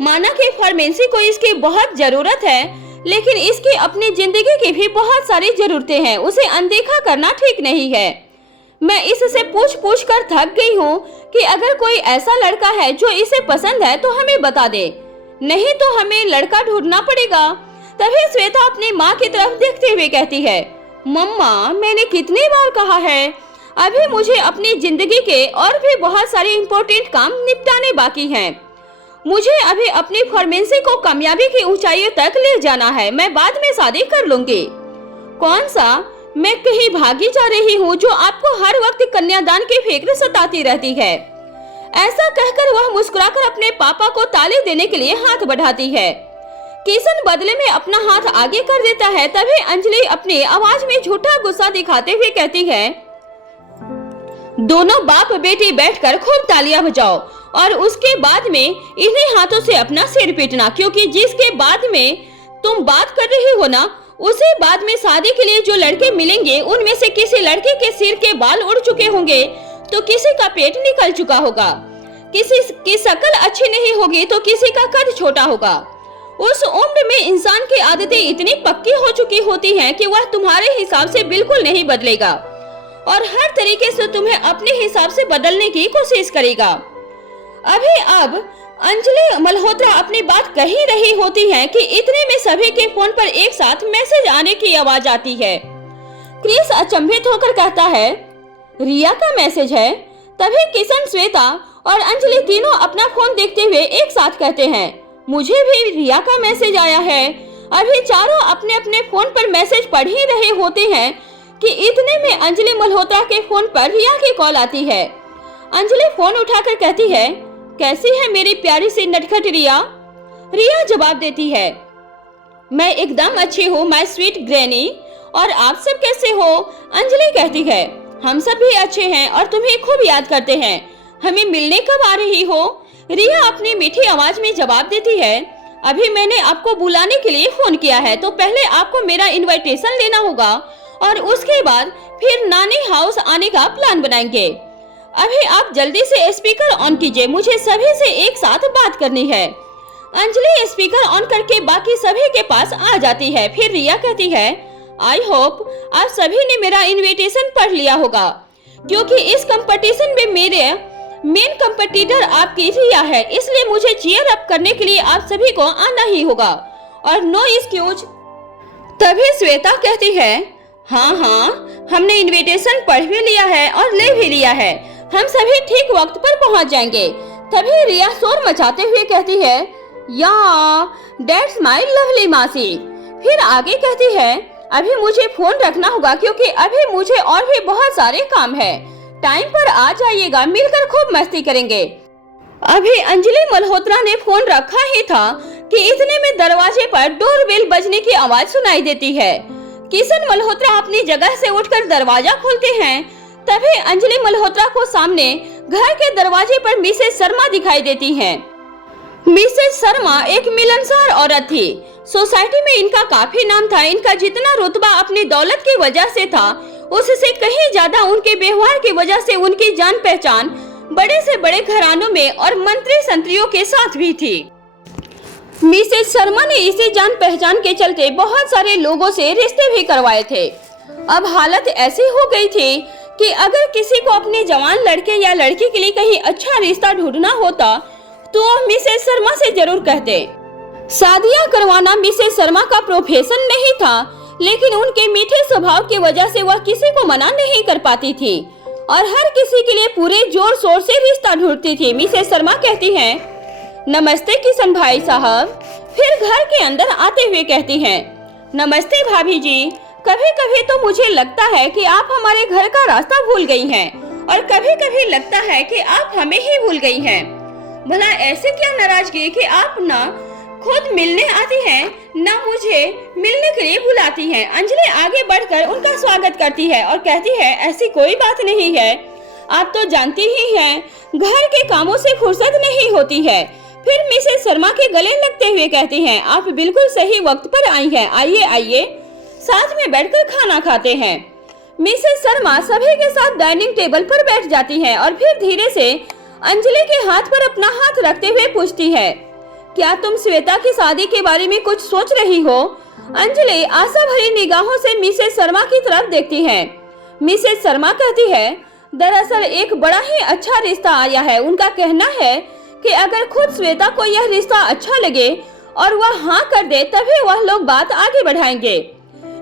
माना कि फार्मेसी को इसकी बहुत जरूरत है, लेकिन इसकी अपनी जिंदगी की भी बहुत सारी जरूरतें हैं, उसे अनदेखा करना ठीक नहीं है। मैं इससे पूछ कर थक गई हूँ कि अगर कोई ऐसा लड़का है जो इसे पसंद है तो हमें बता दे, नहीं तो हमें लड़का ढूंढना पड़ेगा। तभी श्वेता अपनी माँ की तरफ देखते हुए कहती है, मम्मा, मैंने कितनी बार कहा है, अभी मुझे अपनी जिंदगी के और भी बहुत सारे इम्पोर्टेंट काम निपटाने बाकी हैं। मुझे अभी अपनी फार्मेसी को कामयाबी की ऊंचाइयों तक ले जाना है, मैं बाद में शादी कर लूंगी। कौन सा मैं कहीं भागी जा रही हूँ जो आपको हर वक्त कन्यादान की फिक्र सताती रहती है। ऐसा कहकर वह मुस्कुराकर अपने पापा को ताली देने के लिए हाथ बढ़ाती है। किशन बदले में अपना हाथ आगे कर देता है। तभी अंजलि अपनी आवाज में झूठा गुस्सा दिखाते हुए कहती है, दोनों बाप बेटी बैठकर खूब तालियां बजाओ और उसके बाद में इन्हीं हाथों से अपना सिर पीटना, क्योंकि जिसके बाद में तुम बात कर रही हो ना, उसे बाद में शादी के लिए जो लड़के मिलेंगे उनमें से किसी लड़के के सिर के बाल उड़ चुके होंगे तो किसी का पेट निकल चुका होगा, किसी की शक्ल अच्छी नहीं होगी तो किसी का कद छोटा होगा। उस उम्र में इंसान की आदतें इतनी पक्की हो चुकी होती हैं कि वह तुम्हारे हिसाब से बिल्कुल नहीं बदलेगा और हर तरीके से तुम्हें अपने हिसाब से बदलने की कोशिश करेगा। अभी अब अंजलि मल्होत्रा अपनी बात कह ही रही होती है कि इतने में सभी के फोन पर एक साथ मैसेज आने की आवाज आती है। क्रिस अचंभित होकर कहता है, रिया का मैसेज है। तभी किशन, श्वेता और अंजलि तीनों अपना फोन देखते हुए एक साथ कहते हैं, मुझे भी रिया का मैसेज आया है। अभी चारों अपने अपने फोन पर मैसेज पढ़ ही रहे होते हैं कि इतने में अंजलि मल्होत्रा के फोन पर रिया की कॉल आती है। अंजलि फोन उठाकर कहती है, कैसी है मेरी प्यारी सी नटखट रिया? रिया जवाब देती है, मैं एकदम अच्छी हूँ माय स्वीट ग्रैनी, और आप सब कैसे हो? अंजलि कहती है, हम सब भी अच्छे हैं और तुम्हें खूब याद करते हैं, हमें मिलने कब आ रही हो? रिया अपनी मीठी आवाज में जवाब देती है, अभी मैंने आपको बुलाने के लिए फोन किया है, तो पहले आपको मेरा इनविटेशन लेना होगा और उसके बाद फिर नानी हाउस आने का प्लान बनाएंगे। अभी आप जल्दी से स्पीकर ऑन कीजिए, मुझे सभी से एक साथ बात करनी है। अंजलि स्पीकर ऑन करके बाकी सभी के पास आ जाती है। फिर रिया कहती है, आई होप आप सभी ने मेरा इनविटेशन पढ़ लिया होगा, क्योंकि इस कंपटीशन में मेरे मेन कंपटीटर आपकी रिया है, इसलिए मुझे चीयर अप करने के लिए आप सभी को आना ही होगा और नो एक्सक्यूज। तभी श्वेता कहती है, हाँ, हमने इनविटेशन पढ़ भी लिया है और ले भी लिया है, हम सभी ठीक वक्त पर पहुंच जाएंगे। तभी रिया शोर मचाते हुए कहती है, या दैट्स माय लवली मासी। फिर आगे कहती है, अभी मुझे फोन रखना होगा क्योंकि अभी मुझे और भी बहुत सारे काम है, टाइम पर आ जाइएगा, मिलकर खूब मस्ती करेंगे। अभी अंजलि मल्होत्रा ने फोन रखा ही था कि इतने में दरवाजे पर डोरबेल बजने की आवाज सुनाई देती है। किशन मल्होत्रा अपनी जगह से उठकर दरवाजा खोलते हैं। तभी अंजलि मल्होत्रा को सामने घर के दरवाजे पर मिसेस शर्मा दिखाई देती हैं। मिसेस शर्मा एक मिलनसार औरत थी। सोसाइटी में इनका काफी नाम था। इनका जितना रुतबा अपनी दौलत की वजह से था, उससे कहीं ज्यादा उनके व्यवहार की वजह से उनकी जान पहचान बड़े से बड़े घरानों में और मंत्री संतरियों के साथ भी थी। मिसेस शर्मा ने इसी जान पहचान के चलते बहुत सारे लोगों से रिश्ते भी करवाए थे। अब हालत ऐसी हो गई थी कि अगर किसी को अपने जवान लड़के या लड़की के लिए कहीं अच्छा रिश्ता ढूंढना होता तो मिसेस शर्मा से जरूर कहते। शादियां करवाना मिसेस शर्मा का प्रोफेशन नहीं था, लेकिन उनके मीठे स्वभाव की वजह से वह किसी को मना नहीं कर पाती थी और हर किसी के लिए पूरे जोर शोर से रिश्ता ढूंढती थी। मिसेस शर्मा कहती हैं, नमस्ते किशन भाई साहब। फिर घर के अंदर आते हुए कहती हैं, नमस्ते भाभी जी। कभी कभी तो मुझे लगता है कि आप हमारे घर का रास्ता भूल गई हैं और कभी कभी लगता है कि आप हमें ही भूल गई हैं। भला ऐसे क्या नाराजगी कि आप ना खुद मिलने आती हैं, ना मुझे मिलने के लिए बुलाती हैं। अंजलि आगे बढ़कर उनका स्वागत करती है और कहती है, ऐसी कोई बात नहीं है, आप तो जानती ही हैं घर के कामों से फुर्सत नहीं होती है। फिर मिसेस शर्मा के गले लगते हुए कहती हैं, आप बिल्कुल सही वक्त पर आई हैं, आइए आइए, साथ में बैठकर खाना खाते हैं। मिसेस शर्मा सभी के साथ डाइनिंग टेबल पर बैठ जाती हैं और फिर धीरे से अंजलि के हाथ पर अपना हाथ रखते हुए पूछती है, क्या तुम श्वेता की शादी के बारे में कुछ सोच रही हो? अंजलि आशा भरी निगाहों से मिसेस शर्मा की तरफ देखती है। मिसेस शर्मा कहती है, दरअसल एक बड़ा ही अच्छा रिश्ता आया है। उनका कहना है कि अगर खुद श्वेता को यह रिश्ता अच्छा लगे और वह हाँ कर दे तभी वह लोग बात आगे बढ़ाएंगे।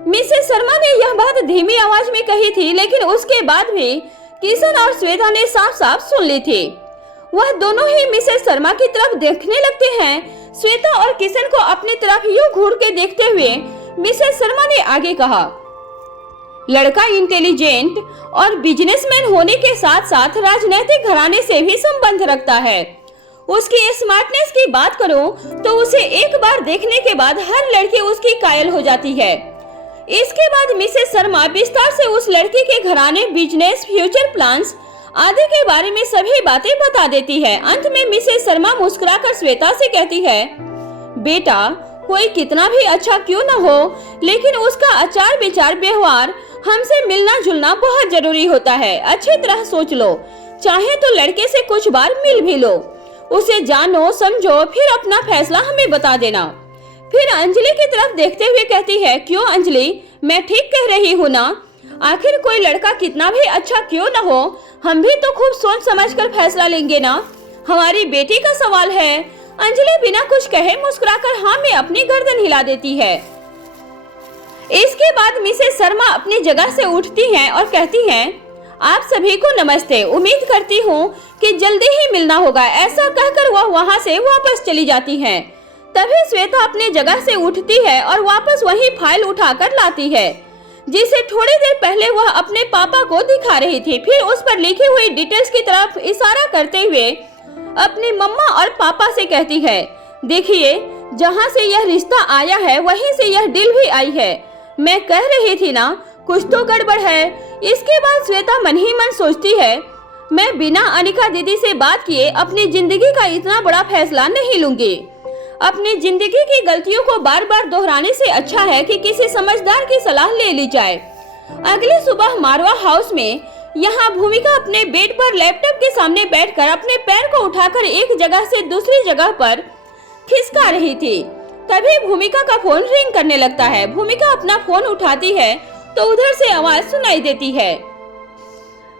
मिसेस शर्मा ने यह बात धीमी आवाज में कही थी, लेकिन उसके बाद भी किशन और श्वेता ने साफ साफ सुन ली थी। वह दोनों ही मिसेस शर्मा की तरफ देखने लगते हैं। श्वेता और किशन को अपनी तरफ यूं घूर के देखते हुए मिसेस शर्मा ने आगे कहा, लड़का इंटेलिजेंट और बिजनेसमैन होने के साथ साथ राजनीतिक घराने से भी संबंध रखता है। उसकी स्मार्टनेस की बात करूं तो उसे एक बार देखने के बाद हर लड़की उसकी कायल हो जाती है। इसके बाद मिसेस शर्मा विस्तार से उस लड़की के घराने, बिजनेस, फ्यूचर प्लान्स आदि के बारे में सभी बातें बता देती है। अंत में मिसेस शर्मा मुस्कुराकर श्वेता से कहती है, बेटा कोई कितना भी अच्छा क्यों न हो, लेकिन उसका आचार विचार व्यवहार हमसे मिलना जुलना बहुत जरूरी होता है। अच्छी तरह सोच लो, चाहे तो लड़के से कुछ बार मिल भी लो, उसे जानो समझो, फिर अपना फैसला हमें बता देना। फिर अंजलि की तरफ देखते हुए कहती है, क्यों अंजलि, मैं ठीक कह रही हूँ ना? आखिर कोई लड़का कितना भी अच्छा क्यों न हो, हम भी तो खूब सोच समझकर फैसला लेंगे ना। हमारी बेटी का सवाल है। अंजलि बिना कुछ कहे मुस्कुराकर हाँ में अपनी गर्दन हिला देती है। इसके बाद मिसेस शर्मा अपनी जगह से उठती हैं और कहती हैं, आप सभी को नमस्ते। उम्मीद करती हूँ कि जल्दी ही मिलना होगा। ऐसा कहकर वह वहाँ से वापस चली जाती हैं। तभी श्वेता अपनी जगह से उठती है और वापस वही फाइल उठाकर लाती है जिसे थोड़ी देर पहले वह अपने पापा को दिखा रही थी। फिर उस पर लिखी हुई डिटेल्स की तरफ इशारा करते हुए अपनी मम्मा और पापा से कहती है, देखिए जहाँ से यह रिश्ता आया है वहीं से यह डील भी आई है। मैं कह रही थी ना कुछ तो गड़बड़ है। इसके बाद श्वेता मन ही मन सोचती है, मैं बिना अनिका दीदी से बात किए अपनी जिंदगी का इतना बड़ा फैसला नहीं लूंगी। अपनी जिंदगी की गलतियों को बार बार दोहराने से अच्छा है कि किसी समझदार की सलाह ले ली जाए। अगली सुबह मारवा हाउस में यहाँ भूमिका अपने बेड पर लैपटॉप के सामने बैठकर अपने पैर को उठाकर एक जगह से दूसरी जगह पर खिसका रही थी। तभी भूमिका का फोन रिंग करने लगता है। भूमिका अपना फोन उठाती है तो उधर से आवाज सुनाई देती है,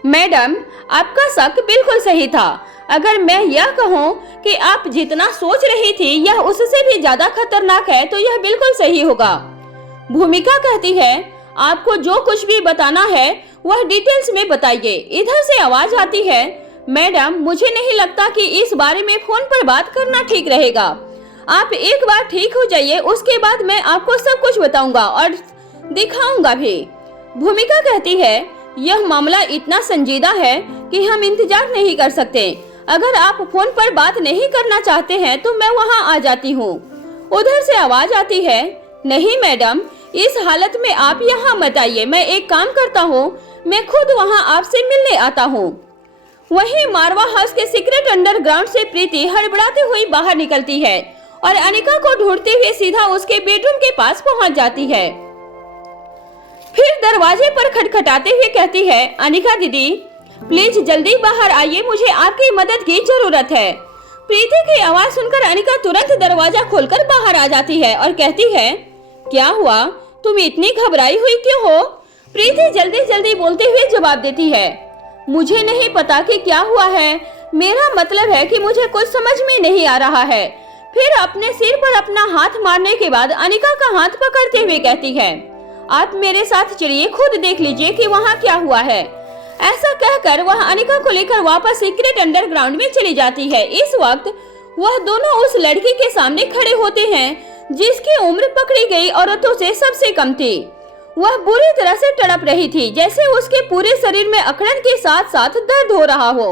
मैडम आपका शक बिल्कुल सही था। अगर मैं यह कहूँ कि आप जितना सोच रही थी यह उससे भी ज्यादा खतरनाक है तो यह बिल्कुल सही होगा। भूमिका कहती है, आपको जो कुछ भी बताना है वह डिटेल्स में बताइए। इधर से आवाज आती है, मैडम मुझे नहीं लगता कि इस बारे में फोन पर बात करना ठीक रहेगा। आप एक बार ठीक हो जाइए, उसके बाद मैं आपको सब कुछ बताऊंगा और दिखाऊंगा भी। भूमिका कहती है, यह मामला इतना संजीदा है कि हम इंतजार नहीं कर सकते। अगर आप फोन पर बात नहीं करना चाहते हैं तो मैं वहां आ जाती हूँ। उधर से आवाज आती है, नहीं मैडम इस हालत में आप यहाँ मत आइए। मैं एक काम करता हूँ, मैं खुद वहाँ आपसे मिलने आता हूँ। वहीं मारवा हाउस के सीक्रेट अंडरग्राउंड से प्रीति हड़बड़ाती हुई बाहर निकलती है और अनिका को ढूंढते हुए सीधा उसके बेडरूम के पास पहुँच जाती है। फिर दरवाजे पर खटखटाते हुए कहती है, अनिका दीदी प्लीज जल्दी बाहर आइए, मुझे आपकी मदद की जरूरत है। प्रीति की आवाज सुनकर अनिका तुरंत दरवाजा खोलकर बाहर आ जाती है और कहती है, क्या हुआ, तुम इतनी घबराई हुई क्यों हो? प्रीति जल्दी जल्दी बोलते हुए जवाब देती है, मुझे नहीं पता कि क्या हुआ है। मेरा मतलब है कि मुझे कुछ समझ में नहीं आ रहा है। फिर अपने सिर पर अपना हाथ मारने के बाद अनिका का हाथ पकड़ते हुए कहती है, आप मेरे साथ चलिए, खुद देख लीजिए कि वहाँ क्या हुआ है। ऐसा कहकर वह अनिका को लेकर वापस सीक्रेट अंडरग्राउंड में चली जाती है। इस वक्त वह दोनों उस लड़की के सामने खड़े होते हैं जिसकी उम्र पकड़ी गई औरतों से सबसे कम थी। वह बुरी तरह से तड़प रही थी, जैसे उसके पूरे शरीर में अकड़न के साथ साथ दर्द हो रहा हो।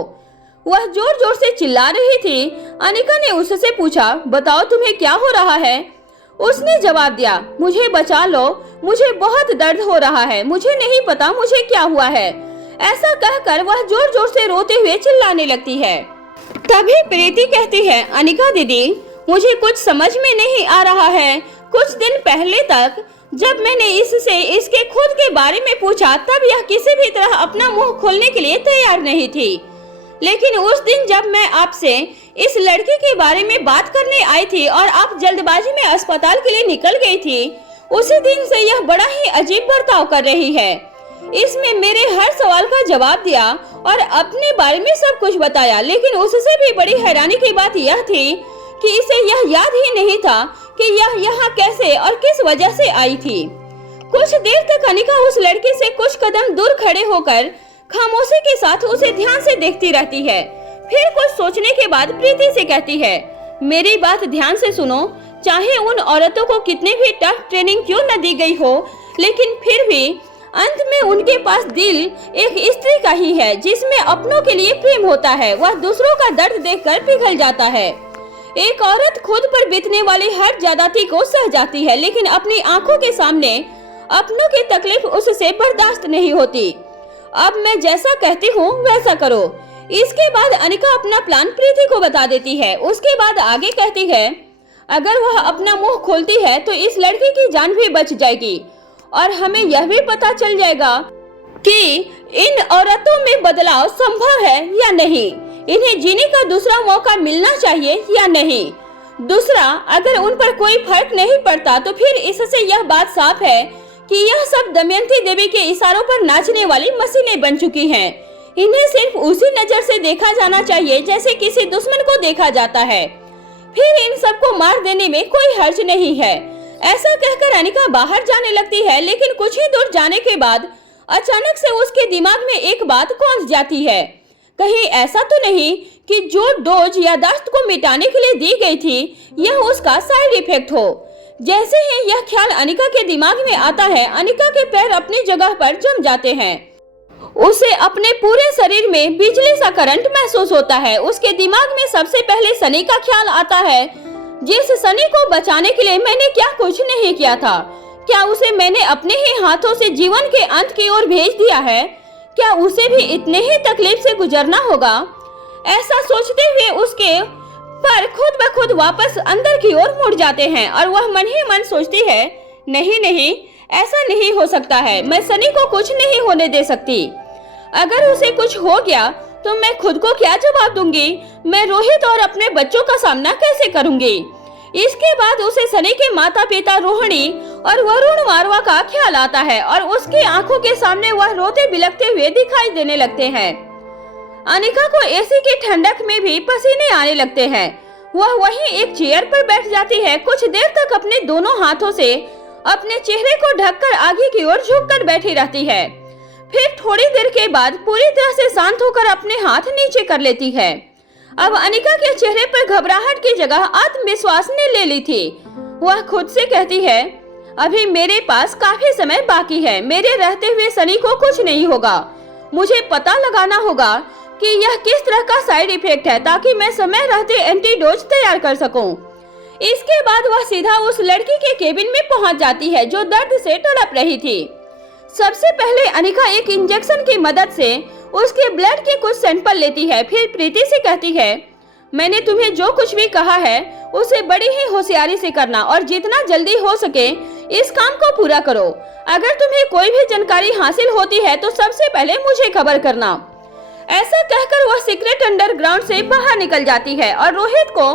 वह जोर जोर से चिल्ला रही थी। अनिका ने उससे पूछा, बताओ तुम्हें क्या हो रहा है? उसने जवाब दिया, मुझे बचा लो, मुझे बहुत दर्द हो रहा है, मुझे नहीं पता मुझे क्या हुआ है। ऐसा कहकर वह जोर जोर से रोते हुए चिल्लाने लगती है। तभी प्रीति कहती है, अनिका दीदी मुझे कुछ समझ में नहीं आ रहा है। कुछ दिन पहले तक जब मैंने इससे इसके खुद के बारे में पूछा तब यह किसी भी तरह अपना मुंह खोलने के लिए तैयार नहीं थी, लेकिन उस दिन जब मैं आपसे इस लड़की के बारे में बात करने आई थी और आप जल्दबाजी में अस्पताल के लिए निकल गई थी, उसी दिन से यह बड़ा ही अजीब बर्ताव कर रही है। इसमें मेरे हर सवाल का जवाब दिया और अपने बारे में सब कुछ बताया, लेकिन उससे भी बड़ी हैरानी की बात यह थी कि इसे यह याद ही नहीं था कि यह यहाँ कैसे और किस वजह से आई थी। कुछ देर तक अनिका उस लड़की से कुछ कदम दूर खड़े होकर खामोशी के साथ उसे ध्यान से देखती रहती है। फिर कुछ सोचने के बाद प्रीति से कहती है, मेरी बात ध्यान से सुनो, चाहे उन औरतों को कितनी भी टफ ट्रेनिंग क्यों न दी गई हो, लेकिन फिर भी अंत में उनके पास दिल एक स्त्री का ही है जिसमें अपनों के लिए प्रेम होता है। वह दूसरों का दर्द देखकर पिघल जाता है। एक औरत खुद पर बीतने वाली हर ज्यादती को सह जाती है, लेकिन अपनी आंखों के सामने अपनों की तकलीफ उससे बर्दाश्त नहीं होती। अब मैं जैसा कहती हूँ वैसा करो। इसके बाद अनिका अपना प्लान प्रीति को बता देती है। उसके बाद आगे कहती है, अगर वह अपना मुंह खोलती है तो इस लड़की की जान भी बच जाएगी और हमें यह भी पता चल जाएगा कि इन औरतों में बदलाव संभव है या नहीं, इन्हें जीने का दूसरा मौका मिलना चाहिए या नहीं। दूसरा, अगर उन पर कोई फर्क नहीं पड़ता तो फिर इससे यह बात साफ है कि यह सब दमयंती देवी के इशारों पर नाचने वाली मशीनें बन चुकी हैं। इन्हें सिर्फ उसी नजर से देखा जाना चाहिए जैसे किसी दुश्मन को देखा जाता है। फिर इन सबको मार देने में कोई हर्ज नहीं है। ऐसा कहकर अनिका बाहर जाने लगती है, लेकिन कुछ ही दूर जाने के बाद अचानक से उसके दिमाग में एक बात कौंध जाती है। कहीं ऐसा तो नहीं कि जो डोज याददाश्त को मिटाने के लिए दी गई थी यह उसका साइड इफेक्ट हो। जैसे ही यह ख्याल अनिका के दिमाग में आता है, अनिका के पैर अपनी जगह पर जम जाते हैं। उसे अपने पूरे शरीर में बिजली सा करंट महसूस होता है। उसके दिमाग में सबसे पहले सनी का ख्याल आता है, जिस सनी को बचाने के लिए मैंने क्या कुछ नहीं किया था। क्या उसे मैंने अपने ही हाथों से जीवन के अंत की ओर भेज दिया है? क्या उसे भी इतने ही तकलीफ से गुजरना होगा? ऐसा सोचते हुए उसके पर खुद ब खुद वापस अंदर की ओर मुड़ जाते हैं और वह मन ही मन सोचती है, नहीं नहीं, ऐसा नहीं हो सकता है, मैं सनी को कुछ नहीं होने दे सकती। अगर उसे कुछ हो गया तो मैं खुद को क्या जवाब दूंगी? मैं रोहित और अपने बच्चों का सामना कैसे करूंगी? इसके बाद उसे सनी के माता पिता रोहिणी और वरुण मारवा का ख्याल आता है और उसकी आंखों के सामने वह रोते बिलखते हुए दिखाई देने लगते हैं। अनिका को एसी की ठंडक में भी पसीने आने लगते हैं। वह वहीं एक चेयर पर बैठ जाती है। कुछ देर तक अपने दोनों हाथों से अपने चेहरे को ढककर आगे की ओर झुककर बैठी रहती है। फिर थोड़ी देर के बाद पूरी तरह से शांत होकर अपने हाथ नीचे कर लेती है। अब अनिका के चेहरे पर घबराहट की जगह आत्मविश्वास ने ले ली थी। वह खुद से कहती है, अभी मेरे पास काफी समय बाकी है। मेरे रहते हुए सनी को कुछ नहीं होगा। मुझे पता लगाना होगा कि यह किस तरह का साइड इफेक्ट है ताकि मैं समय रहते एंटीडोज तैयार कर सकूं। इसके बाद वह सीधा उस लड़की के केबिन में पहुंच जाती है जो दर्द से तड़प रही थी। सबसे पहले अनिका एक इंजेक्शन की मदद से उसके ब्लड के कुछ सैंपल लेती है। फिर प्रीति से कहती है, मैंने तुम्हें जो कुछ भी कहा है उसे बड़ी ही होशियारी से करना और जितना जल्दी हो सके इस काम को पूरा करो। अगर तुम्हें कोई भी जानकारी हासिल होती है तो सबसे पहले मुझे खबर करना। ऐसा कहकर वह सीक्रेट अंडरग्राउंड से बाहर निकल जाती है और रोहित को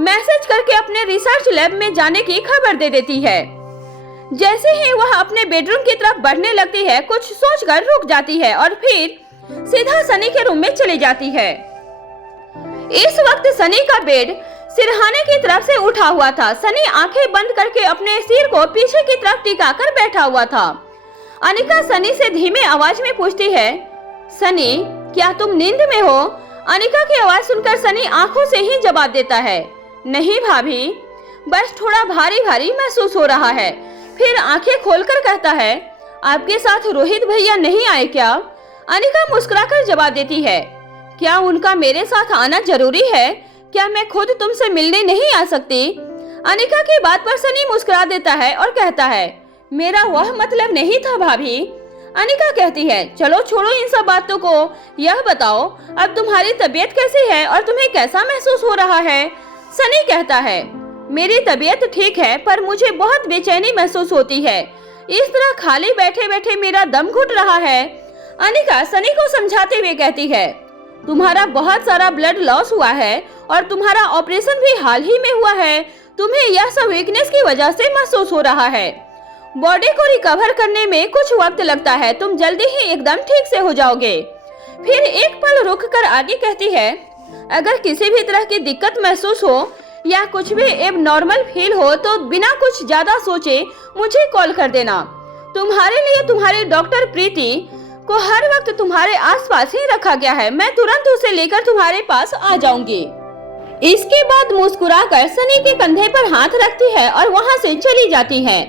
मैसेज करके अपने रिसर्च लैब में जाने की खबर दे देती है। जैसे ही वह अपने बेडरूम की तरफ बढ़ने लगती है कुछ सोचकर रुक जाती है और फिर सीधा सनी के रूम में चली जाती है। इस वक्त सनी का बेड सिरहाने की तरफ से उठा हुआ था। सनी आंखें बंद करके अपने सिर को पीछे की तरफ टिकाकर बैठा हुआ था। अनिका सनी से धीमे आवाज में पूछती है, सनी क्या तुम नींद में हो? अनिका की आवाज सुनकर सनी आंखों से ही जवाब देता है, नहीं भाभी, बस थोड़ा भारी भारी महसूस हो रहा है। फिर आंखें खोलकर कहता है, आपके साथ रोहित भैया नहीं आए क्या? अनिका मुस्कुराकर जवाब देती है, क्या उनका मेरे साथ आना जरूरी है? क्या मैं खुद तुमसे मिलने नहीं आ सकती? अनिका की बात पर सनी मुस्कुरा देता है और कहता है, मेरा वह मतलब नहीं था भाभी। अनिका कहती है, चलो छोड़ो इन सब बातों को, यह बताओ अब तुम्हारी तबीयत कैसी है और तुम्हें कैसा महसूस हो रहा है? सनी कहता है, मेरी तबीयत ठीक है पर मुझे बहुत बेचैनी महसूस होती है। इस तरह खाली बैठे बैठे मेरा दम घुट रहा है। अनिका सनी को समझाते हुए कहती है, तुम्हारा बहुत सारा ब्लड लॉस हुआ है और तुम्हारा ऑपरेशन भी हाल ही में हुआ है। तुम्हें यह सब वीकनेस की वजह से महसूस हो रहा है। बॉडी को रिकवर करने में कुछ वक्त लगता है। तुम जल्दी ही एकदम ठीक से हो जाओगे। फिर एक पल रुक कर आगे कहती है, अगर किसी भी तरह की दिक्कत महसूस हो या कुछ भी एबनॉर्मल फील हो तो बिना कुछ ज्यादा सोचे मुझे कॉल कर देना। तुम्हारे लिए तुम्हारी डॉक्टर प्रीति को हर वक्त तुम्हारे आसपास ही रखा गया है। मैं तुरंत उसे लेकर तुम्हारे पास आ जाऊंगी। इसके बाद मुस्कुराकर सनी के कंधे पर हाथ रखती है और वहां से चली जाती है।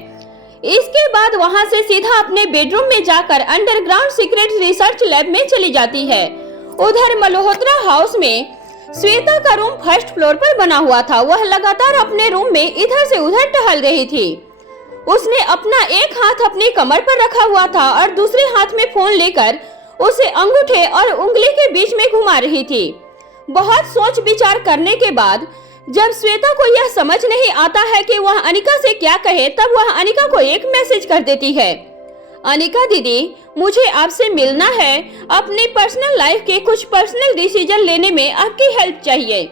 इसके बाद वहां से सीधा अपने बेडरूम में जाकर अंडरग्राउंड सीक्रेट रिसर्च लैब में चली जाती है। उधर मल्होत्रा हाउस में श्वेता का रूम फर्स्ट फ्लोर पर बना हुआ था। वह लगातार अपने रूम में इधर से उधर टहल रही थी। उसने अपना एक हाथ अपनी कमर पर रखा हुआ था और दूसरे हाथ में फोन लेकर उसे अंगूठे और उंगली के बीच में घुमा रही थी। बहुत सोच विचार करने के बाद जब श्वेता को यह समझ नहीं आता है कि वह अनिका से क्या कहे, तब वह अनिका को एक मैसेज कर देती है, अनिका दीदी, मुझे आपसे मिलना है। अपनी पर्सनल लाइफ के कुछ पर्सनल डिसीजन लेने में आपकी हेल्प चाहिए।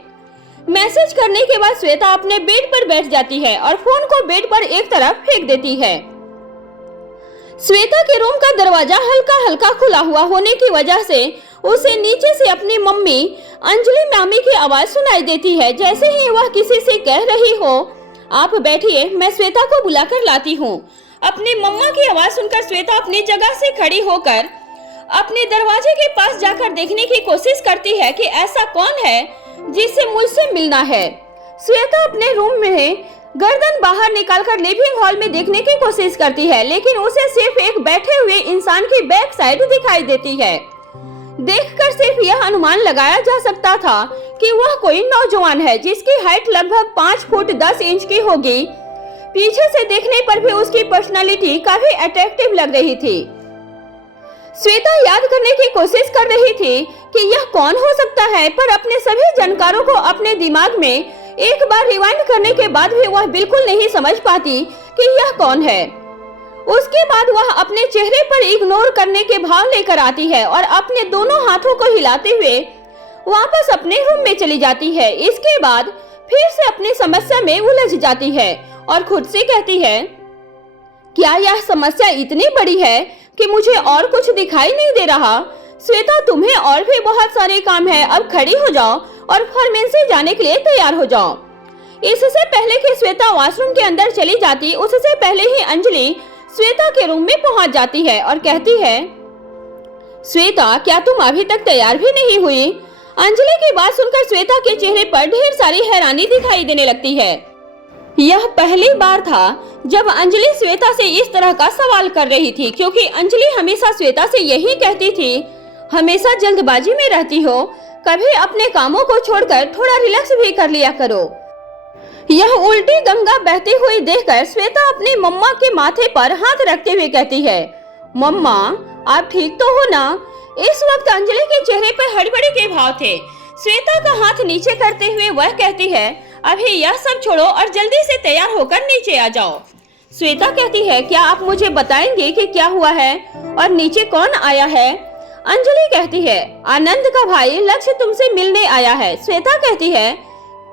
मैसेज करने के बाद श्वेता अपने बेड पर बैठ जाती है और फोन को बेड पर एक तरफ फेंक देती है। श्वेता के रूम का दरवाजा हल्का हल्का खुला हुआ होने की वजह से उसे नीचे से अपनी मम्मी अंजलि मामी की आवाज सुनाई देती है। जैसे ही वह किसी से कह रही हो, आप बैठिए, मैं श्वेता को बुलाकर लाती हूँ। अपनी मम्मा की आवाज सुनकर श्वेता अपनी जगह से खड़ी होकर अपने दरवाजे के पास जाकर देखने की कोशिश करती है कि ऐसा कौन है जिससे मुझसे मिलना है। श्वेता अपने रूम में गर्दन बाहर निकालकर लिविंग हॉल में देखने की कोशिश करती है, लेकिन उसे सिर्फ एक बैठे हुए इंसान की बैक साइड दिखाई देती है। देखकर सिर्फ यह अनुमान लगाया जा सकता था कि वह कोई नौजवान है जिसकी हाइट लगभग 5 फुट 10 इंच की होगी। पीछे से देखने पर भी उसकी पर्सनालिटी काफी अट्रैक्टिव लग रही थी। श्वेता याद करने की कोशिश कर रही थी कि यह कौन हो सकता है, पर अपने सभी जानकारों को अपने दिमाग में एक बार रिवाइंड करने के बाद भी वह बिल्कुल नहीं समझ पाती कि यह कौन है। उसके बाद वह अपने चेहरे पर इग्नोर करने के भाव लेकर आती है और अपने दोनों हाथों को हिलाते हुए वापस अपने रूम में चली जाती है। इसके बाद फिर से अपनी समस्या में उलझ जाती है और खुद से कहती है, क्या यह समस्या इतनी बड़ी है कि मुझे और कुछ दिखाई नहीं दे रहा? श्वेता, तुम्हें और भी बहुत सारे काम है, अब खड़ी हो जाओ और फार्मेसी जाने के लिए तैयार हो जाओ। इससे पहले कि श्वेता वॉशरूम के अंदर चली जाती, उससे पहले ही अंजलि श्वेता के रूम में पहुंच जाती है और कहती है, श्वेता, क्या तुम अभी तक तैयार भी नहीं हुई? अंजलि की बात सुनकर श्वेता के चेहरे पर ढेर सारी हैरानी दिखाई देने लगती है। यह पहली बार था जब अंजलि श्वेता से इस तरह का सवाल कर रही थी, क्योंकि अंजलि हमेशा श्वेता से यही कहती थी, हमेशा जल्दबाजी में रहती हो, कभी अपने कामों को छोड़कर थोड़ा रिलैक्स भी कर लिया करो। यह उल्टी गंगा बहती हुई देखकर श्वेता अपनी मम्मा के माथे पर हाथ रखते हुए कहती है, मम्मा, आप ठीक तो हो ना? इस वक्त अंजलि के चेहरे पर हड़बड़ी के भाव थे। श्वेता का हाथ नीचे करते हुए वह कहती है, अभी यह सब छोड़ो और जल्दी से तैयार होकर नीचे आ जाओ। श्वेता कहती है, क्या आप मुझे बताएंगे कि क्या हुआ है और नीचे कौन आया है? अंजलि कहती है, आनंद का भाई लक्ष्य तुमसे मिलने आया है। श्वेता कहती है,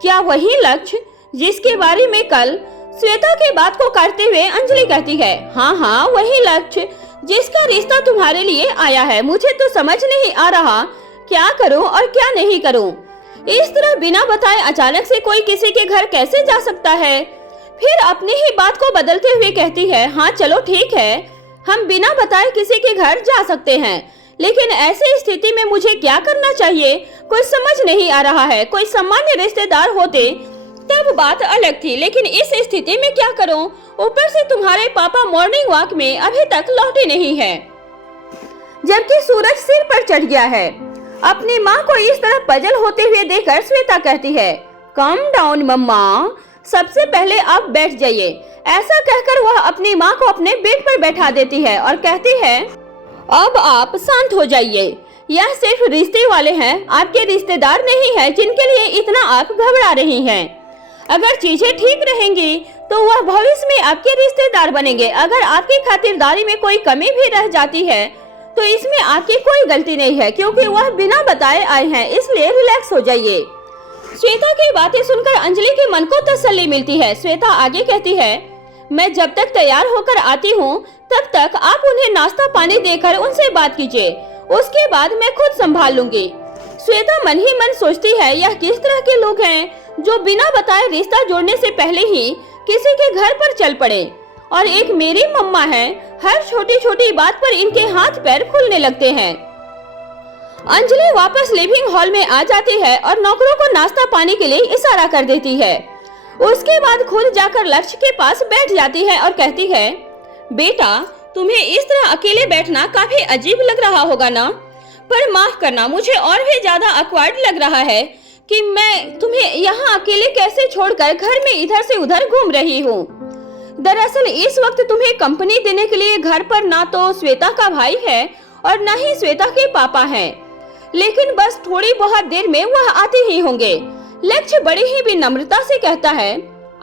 क्या वही लक्ष्य जिसके बारे में कल? श्वेता की बात को काटते हुए अंजलि कहती है, हाँ, वही लक्ष्य जिसका रिश्ता तुम्हारे लिए आया है। मुझे तो समझ नहीं आ रहा क्या करूं और क्या नहीं करूं। इस तरह बिना बताए अचानक से कोई किसी के घर कैसे जा सकता है? फिर अपनी ही बात को बदलते हुए कहती है, हाँ चलो ठीक है, हम बिना बताए किसी के घर जा सकते हैं, लेकिन ऐसी स्थिति में मुझे क्या करना चाहिए कोई समझ नहीं आ रहा है। कोई सामान्य रिश्तेदार होते तब बात अलग थी, लेकिन इस स्थिति में क्या करूं? ऊपर से तुम्हारे पापा मॉर्निंग वॉक में अभी तक लौटे नहीं है, जबकि सूरज सिर पर चढ़ गया है। अपनी माँ को इस तरह पजल होते हुए देखकर श्वेता कहती है, कम डाउन मम्मा, सबसे पहले आप बैठ जाइए। ऐसा कहकर वह अपनी माँ को अपने बेड पर बैठा देती है और कहती है, अब आप शांत हो जाइए। यह सिर्फ रिश्ते वाले हैं, आपके रिश्तेदार नहीं है जिनके लिए इतना आप घबरा रही हैं। अगर चीजें ठीक रहेंगी तो वह भविष्य में आपके रिश्तेदार बनेंगे। अगर आपकी खातिरदारी में कोई कमी भी रह जाती है तो इसमें आपकी कोई गलती नहीं है, क्योंकि वह बिना बताए आए हैं, इसलिए रिलैक्स हो जाइए। श्वेता की बातें सुनकर अंजलि के मन को तसल्ली मिलती है। श्वेता आगे कहती है, मैं जब तक तैयार होकर आती हूँ तब तक आप उन्हें नाश्ता पानी देकर उनसे बात कीजिए, उसके बाद मैं खुद संभाल लूंगी। श्वेता मन ही मन सोचती है, यह किस तरह के लोग हैं जो बिना बताए रिश्ता जोड़ने से पहले ही किसी के घर पर चल पड़े। और एक मेरी मम्मा है, हर छोटी छोटी बात पर इनके हाथ पैर खुलने लगते हैं। अंजलि वापस लिविंग हॉल में आ जाती है और नौकरों को नाश्ता पानी के लिए इशारा कर देती है। उसके बाद खुद जाकर लक्ष्य के पास बैठ जाती है और कहती है, बेटा, तुम्हें इस तरह अकेले बैठना काफी अजीब लग रहा होगा ना? पर माफ करना, मुझे और भी ज्यादा ऑकवर्ड लग रहा है कि मैं तुम्हें यहाँ अकेले कैसे छोड़कर घर में इधर से उधर घूम रही हूँ। दरअसल इस वक्त तुम्हें कंपनी देने के लिए घर पर ना तो श्वेता का भाई है और ना ही श्वेता के पापा हैं, लेकिन बस थोड़ी बहुत देर में वह आते ही होंगे। लक्ष्य बड़ी ही विनम्रता से कहता है,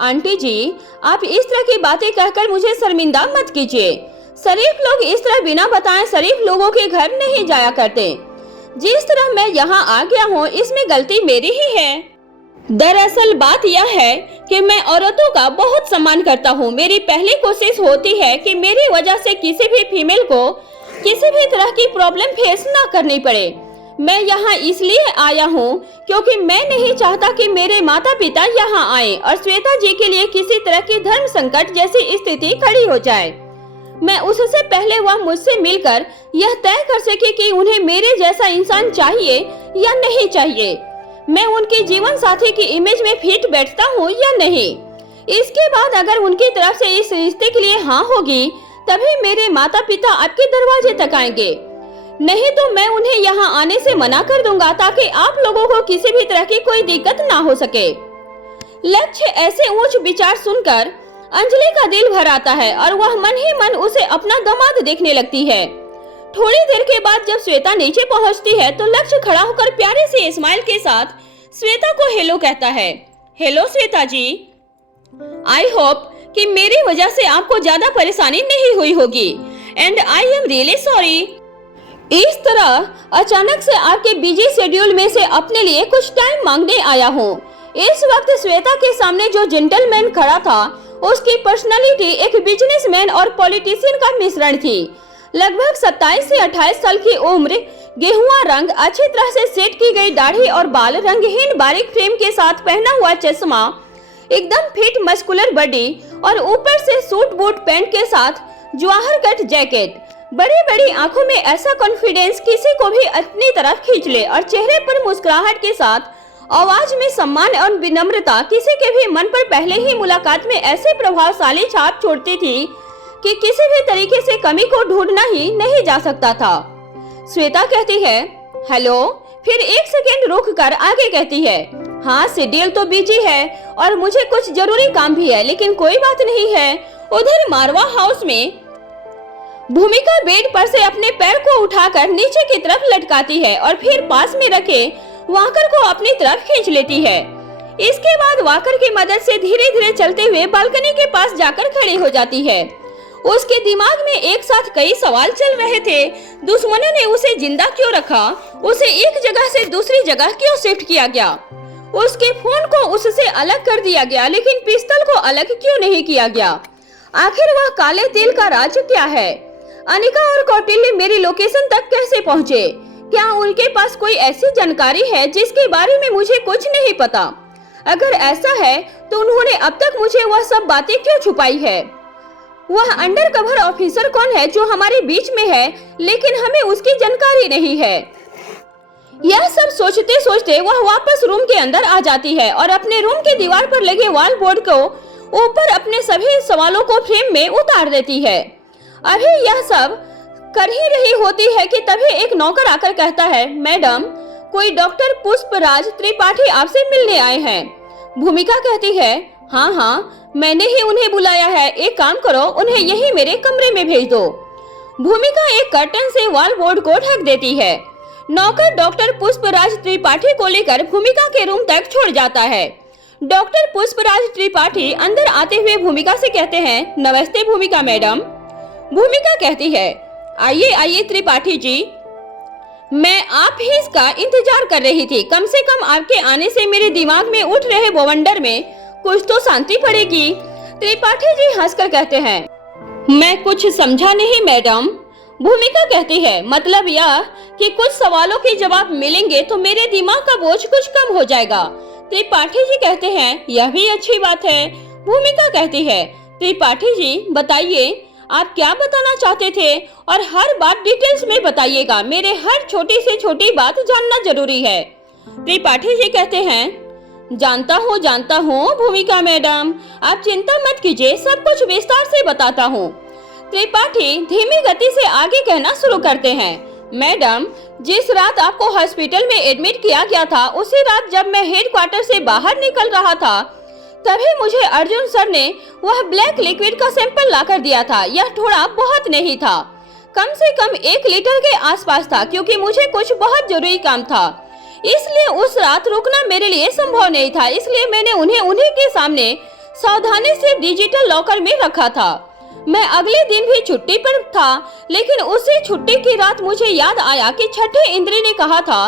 आंटी जी, आप इस तरह की बातें कहकर मुझे शर्मिंदा मत कीजिए। शरीफ लोग इस तरह बिना बताए शरीफ लोगों के घर नहीं जाया करते। जिस तरह मैं यहाँ आ गया हूँ इसमें गलती मेरी ही है। दरअसल बात यह है कि मैं औरतों का बहुत सम्मान करता हूँ। मेरी पहली कोशिश होती है कि मेरी वजह से किसी भी फीमेल को किसी भी तरह की प्रॉब्लम फेस ना करनी पड़े। मैं यहाँ इसलिए आया हूँ क्योंकि मैं नहीं चाहता कि मेरे माता पिता यहाँ आए और श्वेता जी के लिए किसी तरह की धर्म संकट जैसी स्थिति खड़ी हो जाए। मैं उससे पहले वह मुझसे मिलकर यह तय कर सके कि उन्हें मेरे जैसा इंसान चाहिए या नहीं चाहिए, मैं उनकी जीवन साथी की इमेज में फिट बैठता हूँ या नहीं। इसके बाद अगर उनकी तरफ से इस रिश्ते के लिए हाँ होगी तभी मेरे माता पिता आपके दरवाजे तक आएंगे, नहीं तो मैं उन्हें यहाँ आने से मना कर दूंगा ताकि आप लोगों को किसी भी तरह की कोई दिक्कत ना हो सके। लक्ष्य ऐसे उच्च विचार सुनकर अंजलि का दिल भर आता है और वह मन ही मन उसे अपना दामाद देखने लगती है। थोड़ी देर के बाद जब श्वेता नीचे पहुंचती है तो लक्ष्य खड़ा होकर प्यारे से स्माइल के साथ श्वेता को हेलो कहता है। Hello Shweta ji, I hope कि मेरी वजह से आपको ज्यादा परेशानी नहीं हुई होगी and I am really sorry. इस तरह अचानक से आपके बिजी शेड्यूल में से अपने लिए कुछ टाइम मांगने आया हूँ। इस वक्त श्वेता के सामने जो जेंटलमैन खड़ा था उसकी पर्सनालिटी एक बिजनेसमैन और पॉलिटिशियन का मिश्रण थी। लगभग 27 से 28 साल की उम्र, गेहुआ रंग, अच्छी तरह से सेट की गई दाढ़ी और बाल, रंगहीन बारीक फ्रेम के साथ पहना हुआ चश्मा, एकदम फिट मस्कुलर बॉडी और ऊपर से सूट बूट पैंट के साथ जवाहर कट जैकेट। बड़ी बड़ी आंखों में ऐसा कॉन्फिडेंस किसी को भी अपनी तरफ खींच ले और चेहरे पर मुस्कुराहट के साथ आवाज में सम्मान और विनम्रता किसी के भी मन पर पहले ही मुलाकात में ऐसे प्रभावशाली छाप छोड़ती थी कि किसी भी तरीके से कमी को ढूंढना ही नहीं जा सकता था। श्वेता कहती है हेलो, फिर एक सेकेंड रुक कर आगे कहती है हाँ शेड्यूल तो बिजी है और मुझे कुछ जरूरी काम भी है, लेकिन कोई बात नहीं है। उधर मारवा हाउस में भूमिका बेड पर से अपने पैर को उठाकर नीचे की तरफ लटकाती है और फिर पास में रखे वाकर को अपनी तरफ खींच लेती है। इसके बाद वाकर की मदद से धीरे धीरे चलते हुए बालकनी के पास जाकर खड़ी हो जाती है। उसके दिमाग में एक साथ कई सवाल चल रहे थे। दुश्मनों ने उसे जिंदा क्यों रखा? उसे एक जगह से दूसरी जगह क्यों शिफ्ट किया गया? उसके फोन को उससे अलग कर दिया गया, लेकिन पिस्तौल को अलग क्यों नहीं किया गया? आखिर वह काले तिल का राज क्या है? अनिका और कौटिल्य मेरी लोकेशन तक कैसे पहुँचे? क्या उनके पास कोई ऐसी जानकारी है जिसके बारे में मुझे कुछ नहीं पता? अगर ऐसा है तो उन्होंने अब तक मुझे वह सब बातें क्यों छुपाई है? वह अंडरकवर ऑफिसर कौन है जो हमारे बीच में है लेकिन हमें उसकी जानकारी नहीं है? यह सब सोचते सोचते वह वापस रूम के अंदर आ जाती है और अपने रूम के दीवार पर लगे वॉल बोर्ड को ऊपर अपने सभी सवालों को फ्रेम में उतार देती है। अभी यह सब कर ही रही होती है कि तभी एक नौकर आकर कहता है मैडम, कोई डॉक्टर पुष्पराज त्रिपाठी आपसे मिलने आए हैं। भूमिका कहती है हाँ, मैंने ही उन्हें बुलाया है। एक काम करो, उन्हें यही मेरे कमरे में भेज दो। भूमिका एक कर्टन से वॉल बोर्ड को ढक देती है। नौकर डॉक्टर पुष्पराज त्रिपाठी को लेकर भूमिका के रूम तक छोड़ जाता है। डॉक्टर पुष्पराज त्रिपाठी अंदर आते हुए भूमिका से कहते हैं नमस्ते भूमिका मैडम। भूमिका कहती है आइए आइए त्रिपाठी जी, मैं आप ही इसका इंतजार कर रही थी। कम से कम आपके आने से मेरे दिमाग में उठ रहे बवंडर में कुछ तो शांति पड़ेगी। त्रिपाठी जी हंसकर कहते हैं मैं कुछ समझा नहीं मैडम। भूमिका कहती है मतलब यह कि कुछ सवालों के जवाब मिलेंगे तो मेरे दिमाग का बोझ कुछ कम हो जाएगा। त्रिपाठी जी कहते हैं यह भी अच्छी बात है। भूमिका कहती है त्रिपाठी जी बताइए आप क्या बताना चाहते थे और हर बात डिटेल्स में बताइएगा। मेरे हर छोटी से छोटी बात जानना जरूरी है। त्रिपाठी जी कहते हैं जानता हूँ भूमिका मैडम, आप चिंता मत कीजिए, सब कुछ विस्तार से बताता हूँ। त्रिपाठी धीमी गति से आगे कहना शुरू करते हैं मैडम, जिस रात आपको हॉस्पिटल में एडमिट किया गया था उसी रात जब मैं हेडक्वार्टर से बाहर निकल रहा था तभी मुझे अर्जुन सर ने वह ब्लैक लिक्विड का सैंपल लाकर दिया था। यह थोड़ा बहुत नहीं था, कम से कम 1 लीटर के आसपास था, क्योंकि मुझे कुछ बहुत जरूरी काम था। इसलिए उस रात रुकना मेरे लिए संभव नहीं था, इसलिए मैंने उन्हीं के सामने सावधानी से डिजिटल लॉकर में रखा था। मैं अगले दिन भी छुट्टी पर था, लेकिन उसी छुट्टी की रात मुझे याद आया कि छठे इंद्र ने कहा था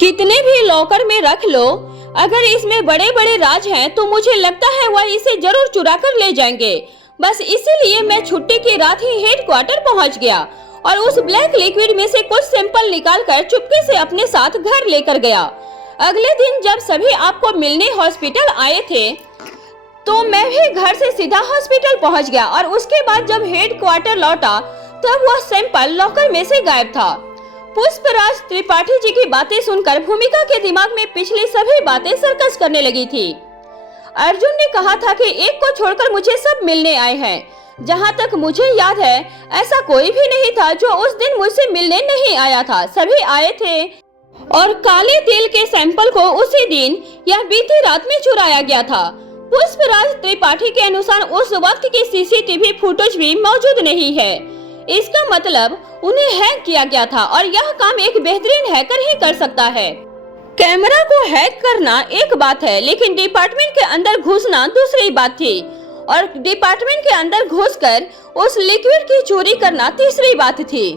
कितने भी लॉकर में रख लो, अगर इसमें बड़े बड़े राज हैं तो मुझे लगता है वह इसे जरूर चुरा कर ले जाएंगे। बस इसीलिए मैं छुट्टी की रात ही हेडक्वार्टर पहुंच गया और उस ब्लैक लिक्विड में से कुछ सैंपल निकालकर चुपके से अपने साथ घर लेकर गया। अगले दिन जब सभी आपको मिलने हॉस्पिटल आए थे तो मैं भी घर से सीधा हॉस्पिटल पहुंच गया और उसके बाद जब हेडक्वार्टर लौटा तब वह सैंपल लॉकर में से गायब था। पुष्पराज त्रिपाठी जी की बातें सुनकर भूमिका के दिमाग में पिछली सभी बातें सर्कस करने लगी थी। अर्जुन ने कहा था कि एक को छोड़कर मुझे सब मिलने आए हैं। जहां तक मुझे याद है ऐसा कोई भी नहीं था जो उस दिन मुझसे मिलने नहीं आया था, सभी आए थे और काले तिल के सैंपल को उसी दिन या बीती रात में चुराया गया था। पुष्पराज त्रिपाठी के अनुसार उस वक्त की सीसीटीवी फुटेज भी मौजूद नहीं है। इसका मतलब उन्हें हैक किया गया था और यह काम एक बेहतरीन हैकर ही कर सकता है। कैमरा को हैक करना एक बात है, लेकिन डिपार्टमेंट के अंदर घुसना दूसरी बात थी। और डिपार्टमेंट के अंदर घुसकर उस लिक्विड की चोरी करना तीसरी बात थी।